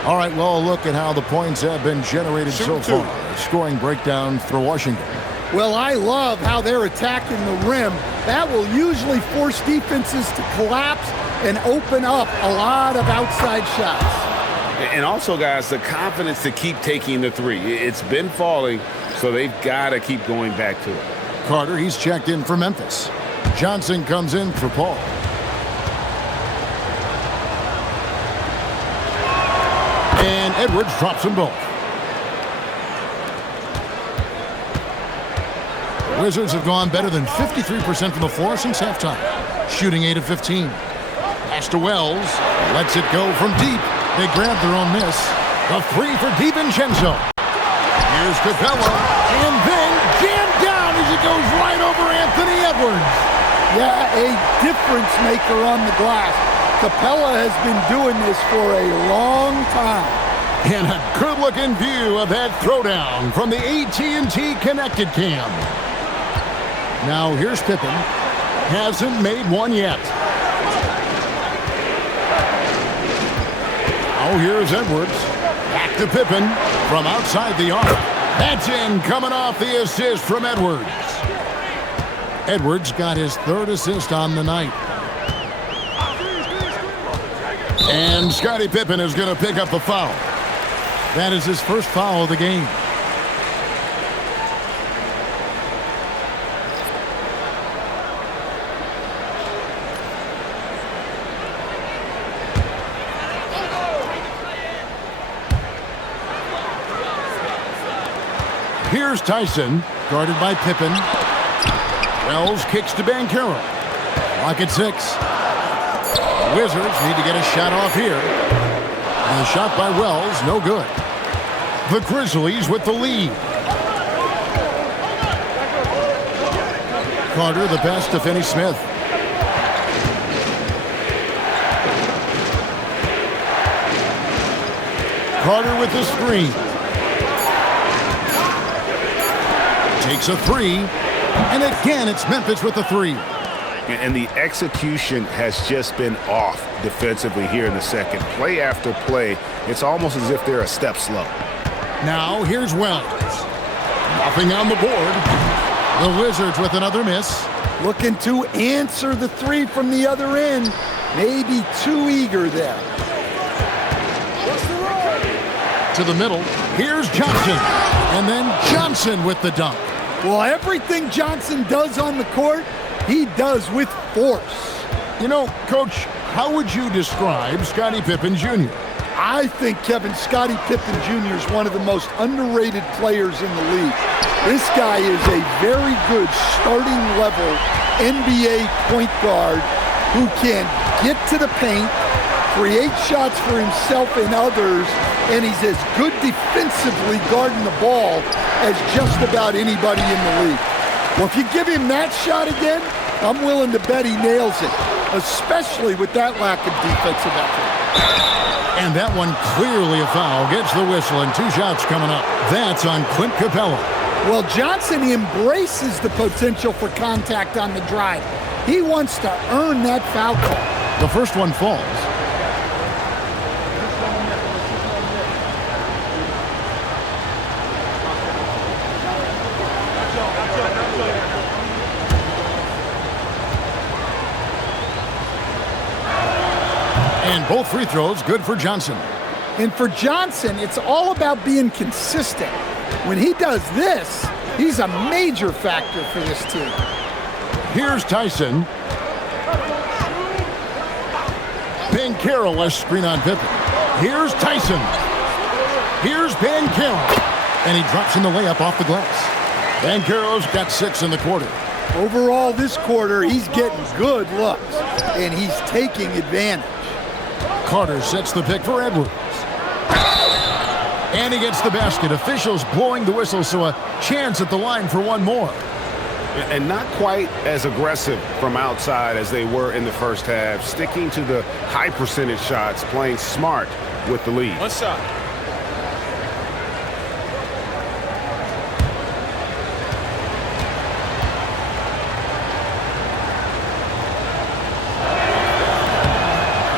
All right, well, look at how the points have been generated so far. Scoring breakdown for Washington. Well, I love how they're attacking the rim. That will usually force defenses to collapse and open up a lot of outside shots. And also, guys, the confidence to keep taking the three. It's been falling, so they've got to keep going back to it. Carter, he's checked in for Memphis. Johnson comes in for Paul. And Edwards drops them both. Wizards have gone better than 53% from the floor since halftime, shooting 8 of 15. Pass to Wells, lets it go from deep. They grab their own miss. A three for DiVincenzo. Here's Capella, and then jammed down as it goes right over Anthony Edwards. Yeah, a difference maker on the glass. Capella has been doing this for a long time. And a good-looking view of that throwdown from the AT&T Connected Cam. Now here's Pippen. Hasn't made one yet. Now here's Edwards. Back to Pippen from outside the arc. That's in, coming off the assist from Edwards. Edwards got his third assist on the night. And Scottie Pippen is going to pick up the foul. That is his first foul of the game. Here's Tyson, guarded by Pippen. Wells kicks to Banchero. Clock at 6. The Wizards need to get a shot off here. And a shot by Wells, no good. The Grizzlies with the lead. Carter, the pass to Finney-Smith. Carter with the screen. Takes a three. And again, it's Memphis with the three. And the execution has just been off defensively here in the second. Play after play, it's almost as if they're a step slow. Now here's Wells. Nothing on the board. The Wizards with another miss. Looking to answer the three from the other end. Maybe too eager there. To the middle. Here's Johnson. And then Johnson with the dunk. Well, everything Johnson does on the court, he does with force. You know, Coach, how would you describe Scottie Pippen Jr.? I think Scottie Pippen Jr. is one of the most underrated players in the league. This guy is a very good starting level NBA point guard who can get to the paint, create shots for himself and others, and he's as good defensively guarding the ball as just about anybody in the league. Well, if you give him that shot again, I'm willing to bet he nails it, especially with that lack of defensive effort. And that one clearly a foul. Gets the whistle, and 2 shots coming up. That's on Clint Capella. Well, Johnson embraces the potential for contact on the drive. He wants to earn that foul call. The first one falls. And both free throws good for Johnson. And for Johnson, it's all about being consistent. When he does this, he's a major factor for this team. Here's Tyson. Carroll, a screen on Pippen. Here's Tyson. Here's Carroll. And he drops in the layup off the glass. Carroll's got 6 in the quarter. Overall, this quarter, he's getting good looks, and he's taking advantage. Carter sets the pick for Edwards. And he gets the basket. Officials blowing the whistle, so a chance at the line for one more. And not quite as aggressive from outside as they were in the first half, sticking to the high percentage shots, playing smart with the lead. One shot.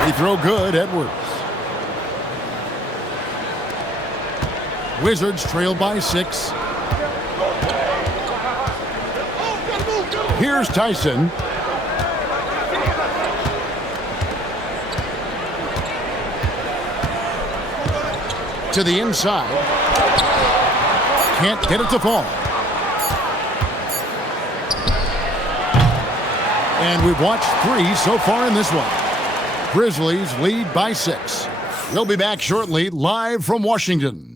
Free throw good, Edwards. Wizards trail by 6. Here's Tyson. To the inside. Can't get it to fall. And we've watched 3 so far in this one. Grizzlies lead by 6. We'll be back shortly, live from Washington.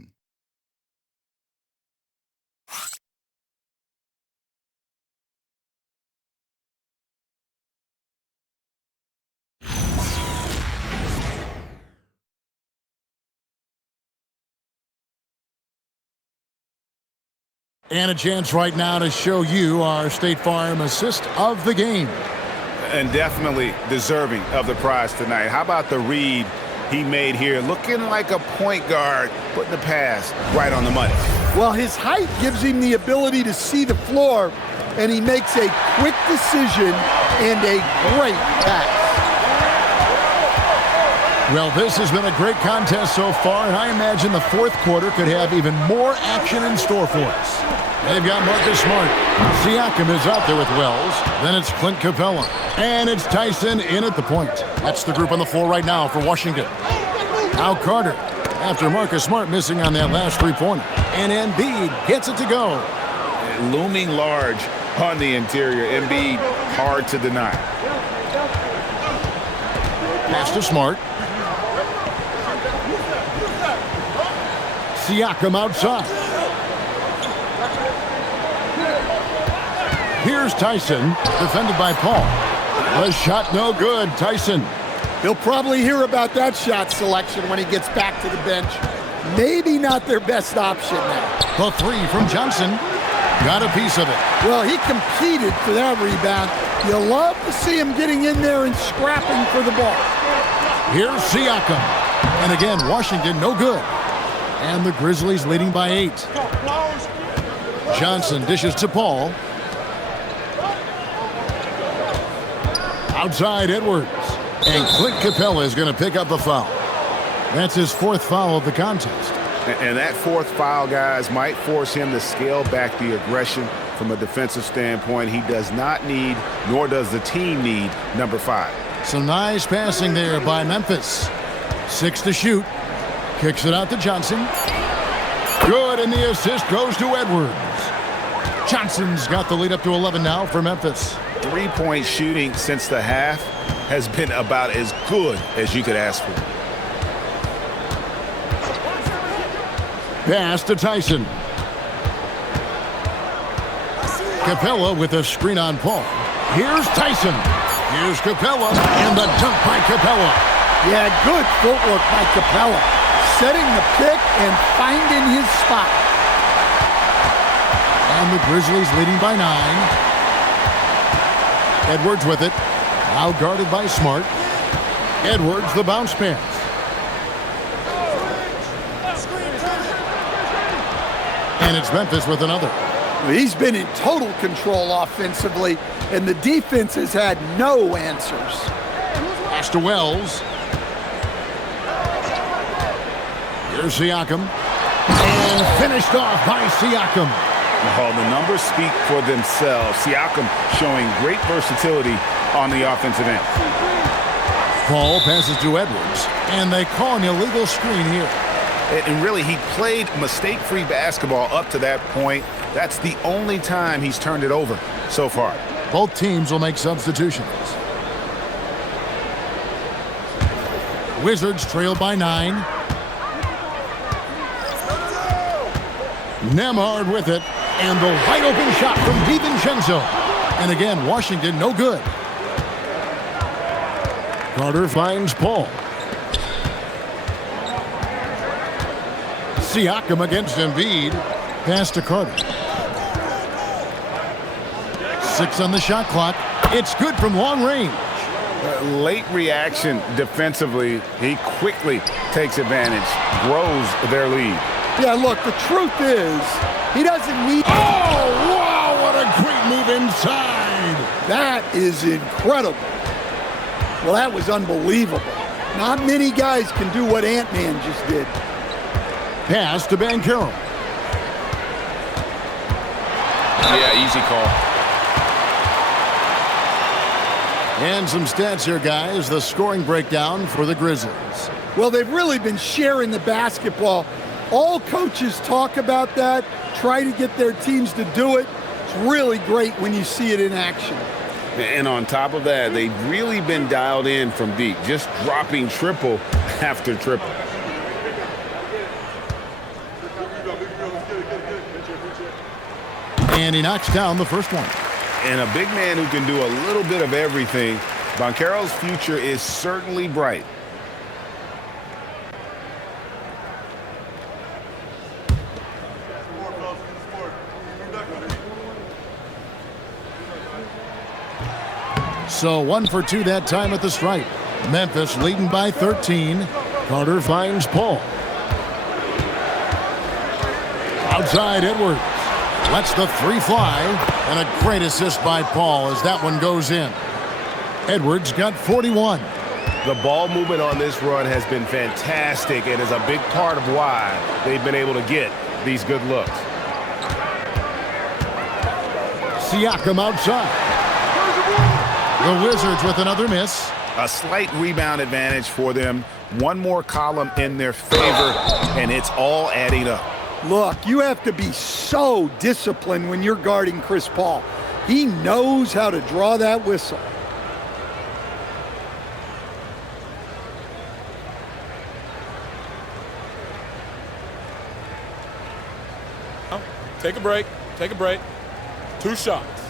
And a chance right now to show you our State Farm assist of the game. And definitely deserving of the prize tonight. How about the read he made here? Looking like a point guard, putting the pass right on the money. Well, his height gives him the ability to see the floor, and he makes a quick decision and a great pass. Well, this has been a great contest so far, and I imagine the fourth quarter could have even more action in store for us. They've got Marcus Smart. Siakam is out there with Wells. Then it's Clint Capella. And it's Tyson in at the point. That's the group on the floor right now for Washington. Now Carter, after Marcus Smart missing on that last three-pointer. And Embiid gets it to go. Looming large on the interior. Embiid, hard to deny. Pass to Smart. Siakam outside. Here's Tyson, defended by Paul. The shot no good, Tyson. He'll probably hear about that shot selection when he gets back to the bench. Maybe not their best option now. The 3 from Johnson. Got a piece of it. Well, he competed for that rebound. You love to see him getting in there and scrapping for the ball. Here's Siakam. And again, Washington no good. And the Grizzlies leading by 8. Johnson dishes to Paul. Outside Edwards. And Clint Capella is going to pick up the foul. That's his 4th foul of the contest. And that 4th foul, guys, might force him to scale back the aggression from a defensive standpoint. He does not need, nor does the team need, number 5. Some nice passing there by Memphis. 6 to shoot. Kicks it out to Johnson. Good, and the assist goes to Edwards. Johnson's got the lead up to 11 now for Memphis. 3-point shooting since the half has been about as good as you could ask for. Pass to Tyson. Capella with a screen on Paul. Here's Tyson. Here's Capella, and the dunk by Capella. Yeah, good footwork by Capella. Setting the pick and finding his spot. And the Grizzlies leading by 9. Edwards with it. Now guarded by Smart. Edwards, the bounce pass. And it's Memphis with another. He's been in total control offensively, and the defense has had no answers. Pass to Wells. Here's Siakam. And finished off by Siakam. Oh, the numbers speak for themselves. Siakam showing great versatility on the offensive end. Paul passes to Edwards, and they call an illegal screen here. And really, he played mistake-free basketball up to that point. That's the only time he's turned it over so far. Both teams will make substitutions. Wizards trail by 9. Nembhard with it, and the wide-open shot from DiVincenzo. And again, Washington no good. Carter finds Paul. Siakam against Embiid. Pass to Carter. 6 on the shot clock. It's good from long range. Late reaction defensively. He quickly takes advantage, grows their lead. Yeah, look, the truth is, he doesn't need... Oh, wow, what a great move inside. That is incredible. Well, that was unbelievable. Not many guys can do what Ant-Man just did. Pass to Banchero. Yeah, easy call. And some stats here, guys. The scoring breakdown for the Grizzlies. Well, they've really been sharing the basketball. All coaches talk about that, try to get their teams to do it. It's really great when you see it in action. And on top of that, they've really been dialed in from deep, just dropping triple after triple. And he knocks down the first one. And a big man who can do a little bit of everything. Banchero's future is certainly bright. So 1 for 2 that time at the stripe. Memphis leading by 13. Carter finds Paul. Outside Edwards. Lets the 3 fly. And a great assist by Paul as that one goes in. Edwards got 41. The ball movement on this run has been fantastic and is a big part of why they've been able to get these good looks. Siakam outside. The Wizards with another miss. A slight rebound advantage for them. One more column in their favor, and it's all adding up. Look, you have to be so disciplined when you're guarding Chris Paul. He knows how to draw that whistle. Take a break. Take a break. 2 shots.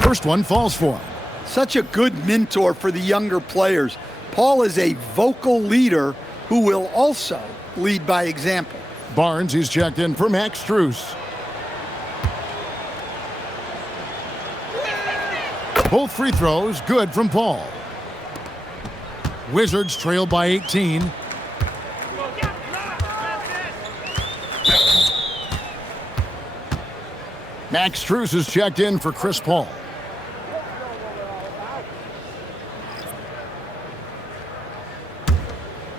First one falls for him. Such a good mentor for the younger players. Paul is a vocal leader who will also lead by example. Barnes, he's checked in for Max Strus. Both free throws good from Paul. Wizards trail by 18. Max Strus is checked in for Chris Paul.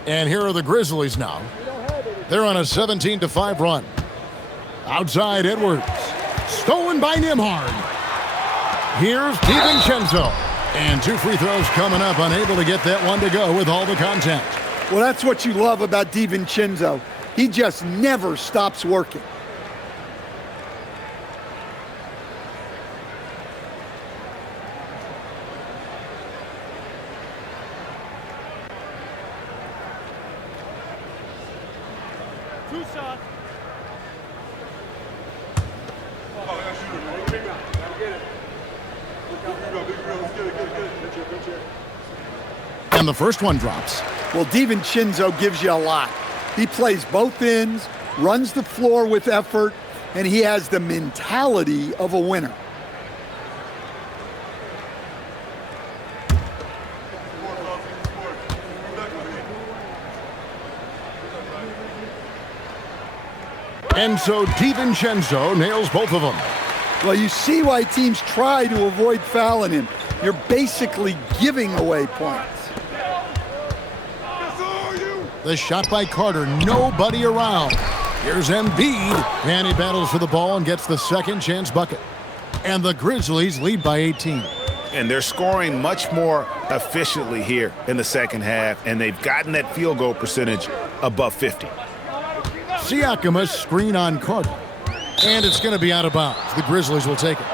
And here are the Grizzlies now. They're on a 17-5 run. Outside Edwards. Stolen by Nembhard. Here's DiVincenzo. And 2 free throws coming up, unable to get that one to go with all the contact. Well, that's what you love about DiVincenzo. He just never stops working. And the first one drops. Well, DiVincenzo gives you a lot. He plays both ends, runs the floor with effort, and he has the mentality of a winner. And so DiVincenzo nails both of them. Well, you see why teams try to avoid fouling him. You're basically giving away points. The shot by Carter, nobody around. Here's Embiid, and he battles for the ball and gets the second chance bucket. And the Grizzlies lead by 18. And they're scoring much more efficiently here in the second half, and they've gotten that field goal percentage above 50. Siakam, a screen on Carter. And it's going to be out of bounds. The Grizzlies will take it.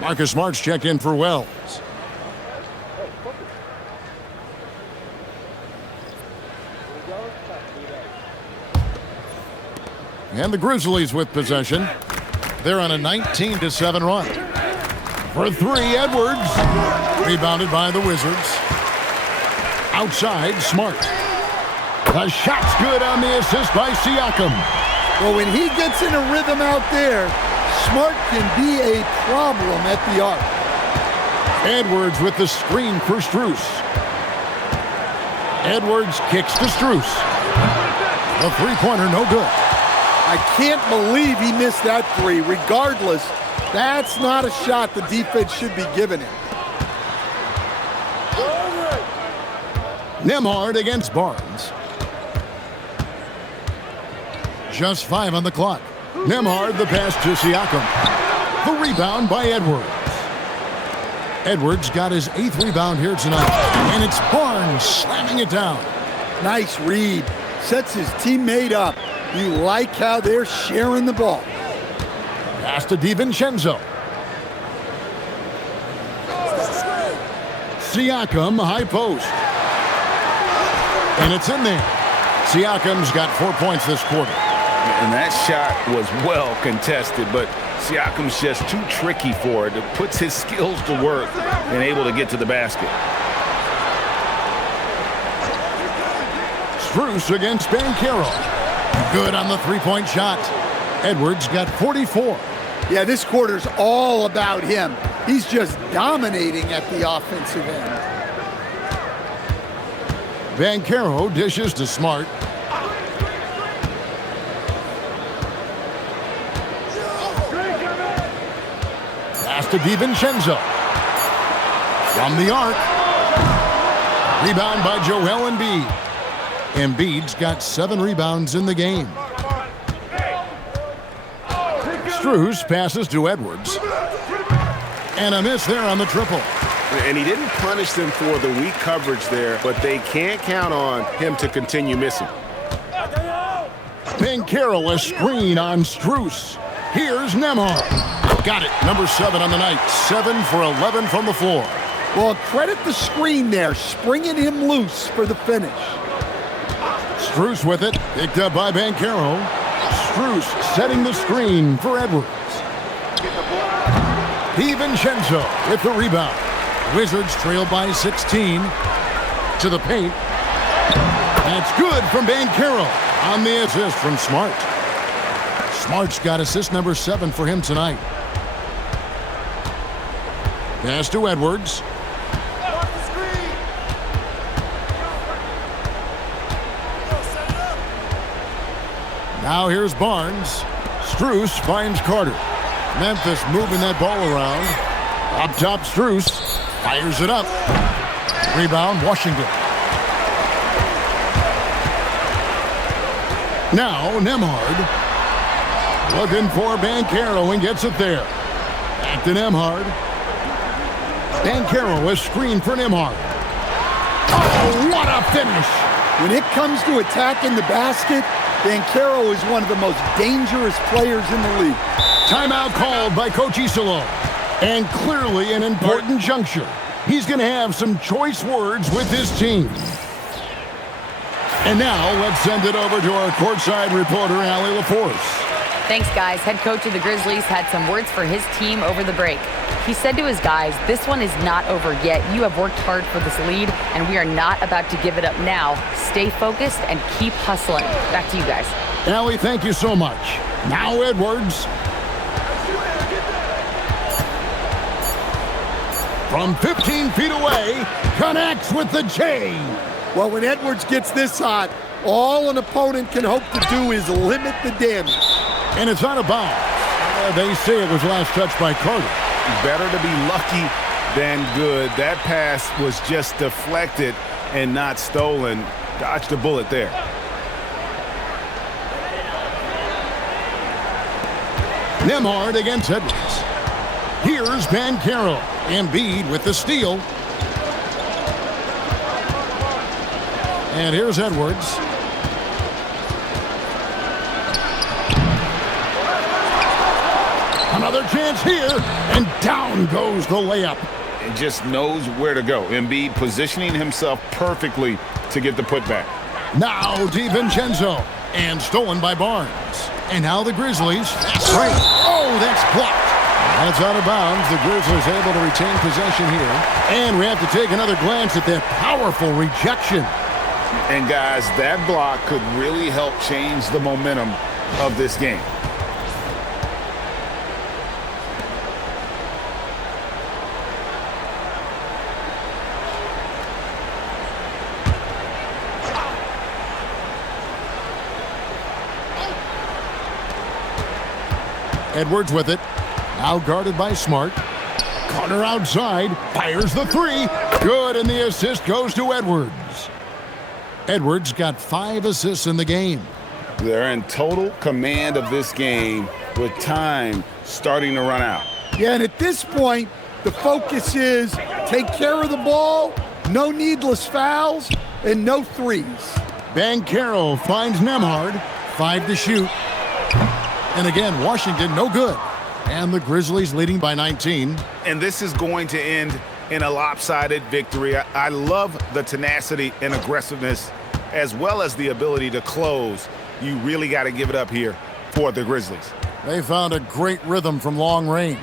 Marcus Smart's checked in for Wells. And the Grizzlies with possession. They're on a 19-7 run. For three, Edwards. Rebounded by the Wizards. Outside, Smart. The shot's good on the assist by Siakam. Well, when he gets in a rhythm out there, Smart can be a problem at the arc. Edwards with the screen for Strus. Edwards kicks to Strus. The three-pointer, no good. I can't believe he missed that three. Regardless, that's not a shot the defense should be giving him. Nembhard against Barnes. Just 5 on the clock. Nembhard, the pass to Siakam. The rebound by Edwards. Edwards got his 8th rebound here tonight. And it's Barnes slamming it down. Nice read. Sets his teammate up. You like how they're sharing the ball. Pass to DiVincenzo. Siakam, high post. And it's in there. Siakam's got 4 points this quarter. And that shot was well contested, but Siakam's just too tricky for it. It puts his skills to work and able to get to the basket. Strus against Banchero. Good on the three-point shot. Edwards got 44. Yeah, this quarter's all about him. He's just dominating at the offensive end. Banchero dishes to Smart. Pass to DiVincenzo. From the arc. Rebound by Joel Embiid. Embiid's got 7 rebounds in the game. Strus passes to Edwards. And a miss there on the triple. And he didn't punish them for the weak coverage there, but they can't count on him to continue missing. Banchero, a screen on Strus. Here's Nembhard. Got it. Number 7 on the night. 7 for 11 from the floor. Well, credit the screen there, springing him loose for the finish. Strus with it. Picked up by Banchero. Strus setting the screen for Edwards. DiVincenzo with the rebound. Wizards trail by 16. To the paint. That's good from Banchero on the assist from Smart. Smart's got assist number 7 for him tonight. Pass to Edwards. Now here's Barnes. Strus finds Carter. Memphis moving that ball around. Up top, Strus fires it up. Rebound, Washington. Now Nembhard. Looking for Banchero and gets it there. Back to Nembhard. Banchero, a screen for Nembhard. Oh, what a finish! When it comes to attacking the basket, Banchero is one of the most dangerous players in the league. Timeout called by Coach Isolo. And clearly an important juncture. He's going to have some choice words with his team. And now let's send it over to our courtside reporter, Allie LaForce. Thanks, guys. Head coach of the Grizzlies had some words for his team over the break. He said to his guys, this one is not over yet. You have worked hard for this lead, and we are not about to give it up now. Stay focused and keep hustling. Back to you guys. Allie, thank you so much. Now Edwards. From 15 feet away, connects with the J. Well, when Edwards gets this hot, all an opponent can hope to do is limit the damage. And it's out of bounds. They say it was last touched by Carter. Better to be lucky than good. That pass was just deflected and not stolen. Dodged a bullet there. Nemhard against Edwards. Here's Banchero. Embiid with the steal. And here's Edwards. Another chance here, and down goes the layup. And just knows where to go. Embiid positioning himself perfectly to get the putback. Now DiVincenzo, and stolen by Barnes. And now the Grizzlies. That's right. Oh, that's blocked. That's out of bounds. The Grizzlies able to retain possession here. And we have to take another glance at that powerful rejection. And guys, that block could really help change the momentum of this game. Edwards with it. Now guarded by Smart. Carter outside. Fires the three. Good, and the assist goes to Edwards. Edwards got 5 assists in the game. They're in total command of this game with time starting to run out. Yeah, and at this point, the focus is take care of the ball, no needless fouls, and no threes. Banchero finds Nemhard. 5 to shoot. And again, Washington no good. And the Grizzlies leading by 19. And this is going to end in a lopsided victory. I love the tenacity and aggressiveness as well as the ability to close. You really got to give it up here for the Grizzlies. They found a great rhythm from long range.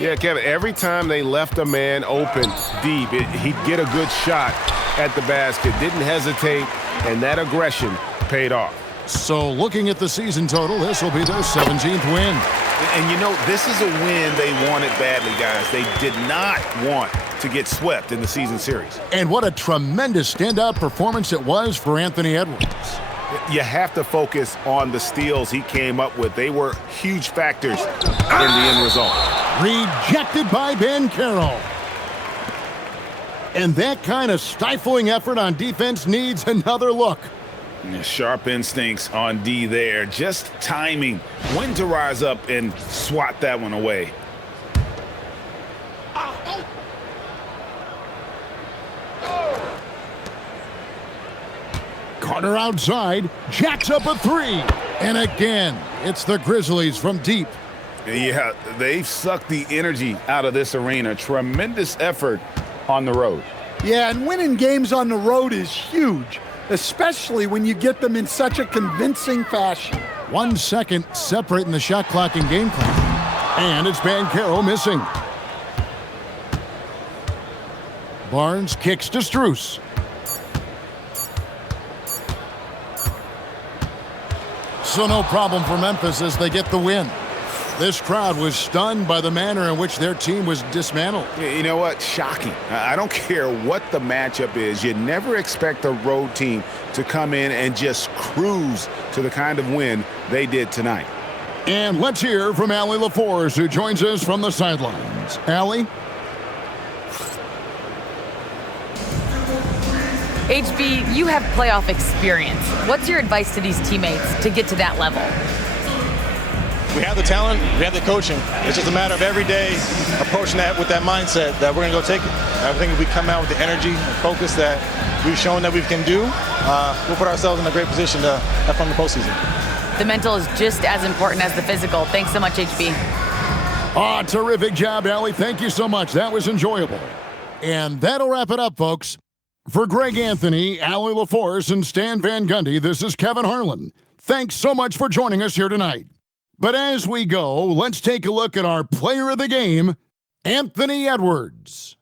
Yeah, Kevin, every time they left a man open deep, he'd get a good shot at the basket. Didn't hesitate, and that aggression paid off. So looking at the season total, this will be their 17th win. And you know, this is a win they wanted badly, guys. They did not want to get swept in the season series. And what a tremendous standout performance it was for Anthony Edwards. You have to focus on the steals he came up with. They were huge factors in the end result. Rejected by Banchero. And that kind of stifling effort on defense needs another look. Sharp instincts on D there. Just timing. When to rise up and swat that one away. Carter outside. Jacks up a three. And again, it's the Grizzlies from deep. Yeah, they've sucked the energy out of this arena. Tremendous effort on the road. Yeah, and winning games on the road is huge, especially when you get them in such a convincing fashion. 1 second separating the shot clock and game clock. And it's Banchero missing. Barnes kicks to Strus. So no problem for Memphis as they get the win. This crowd was stunned by the manner in which their team was dismantled. You know what? Shocking. I don't care what the matchup is. You never expect a road team to come in and just cruise to the kind of win they did tonight. And let's hear from Allie LaForce, who joins us from the sidelines. Allie? HB, you have playoff experience. What's your advice to these teammates to get to that level? We have the talent, we have the coaching. It's just a matter of every day approaching that with that mindset that we're going to go take it. I think if we come out with the energy and focus that we've shown that we can do, we'll put ourselves in a great position to have fun in the postseason. The mental is just as important as the physical. Thanks so much, HB. Oh, terrific job, Allie. Thank you so much. That was enjoyable. And that'll wrap it up, folks. For Greg Anthony, Allie LaForce, and Stan Van Gundy, this is Kevin Harlan. Thanks so much for joining us here tonight. But as we go, let's take a look at our player of the game, Anthony Edwards.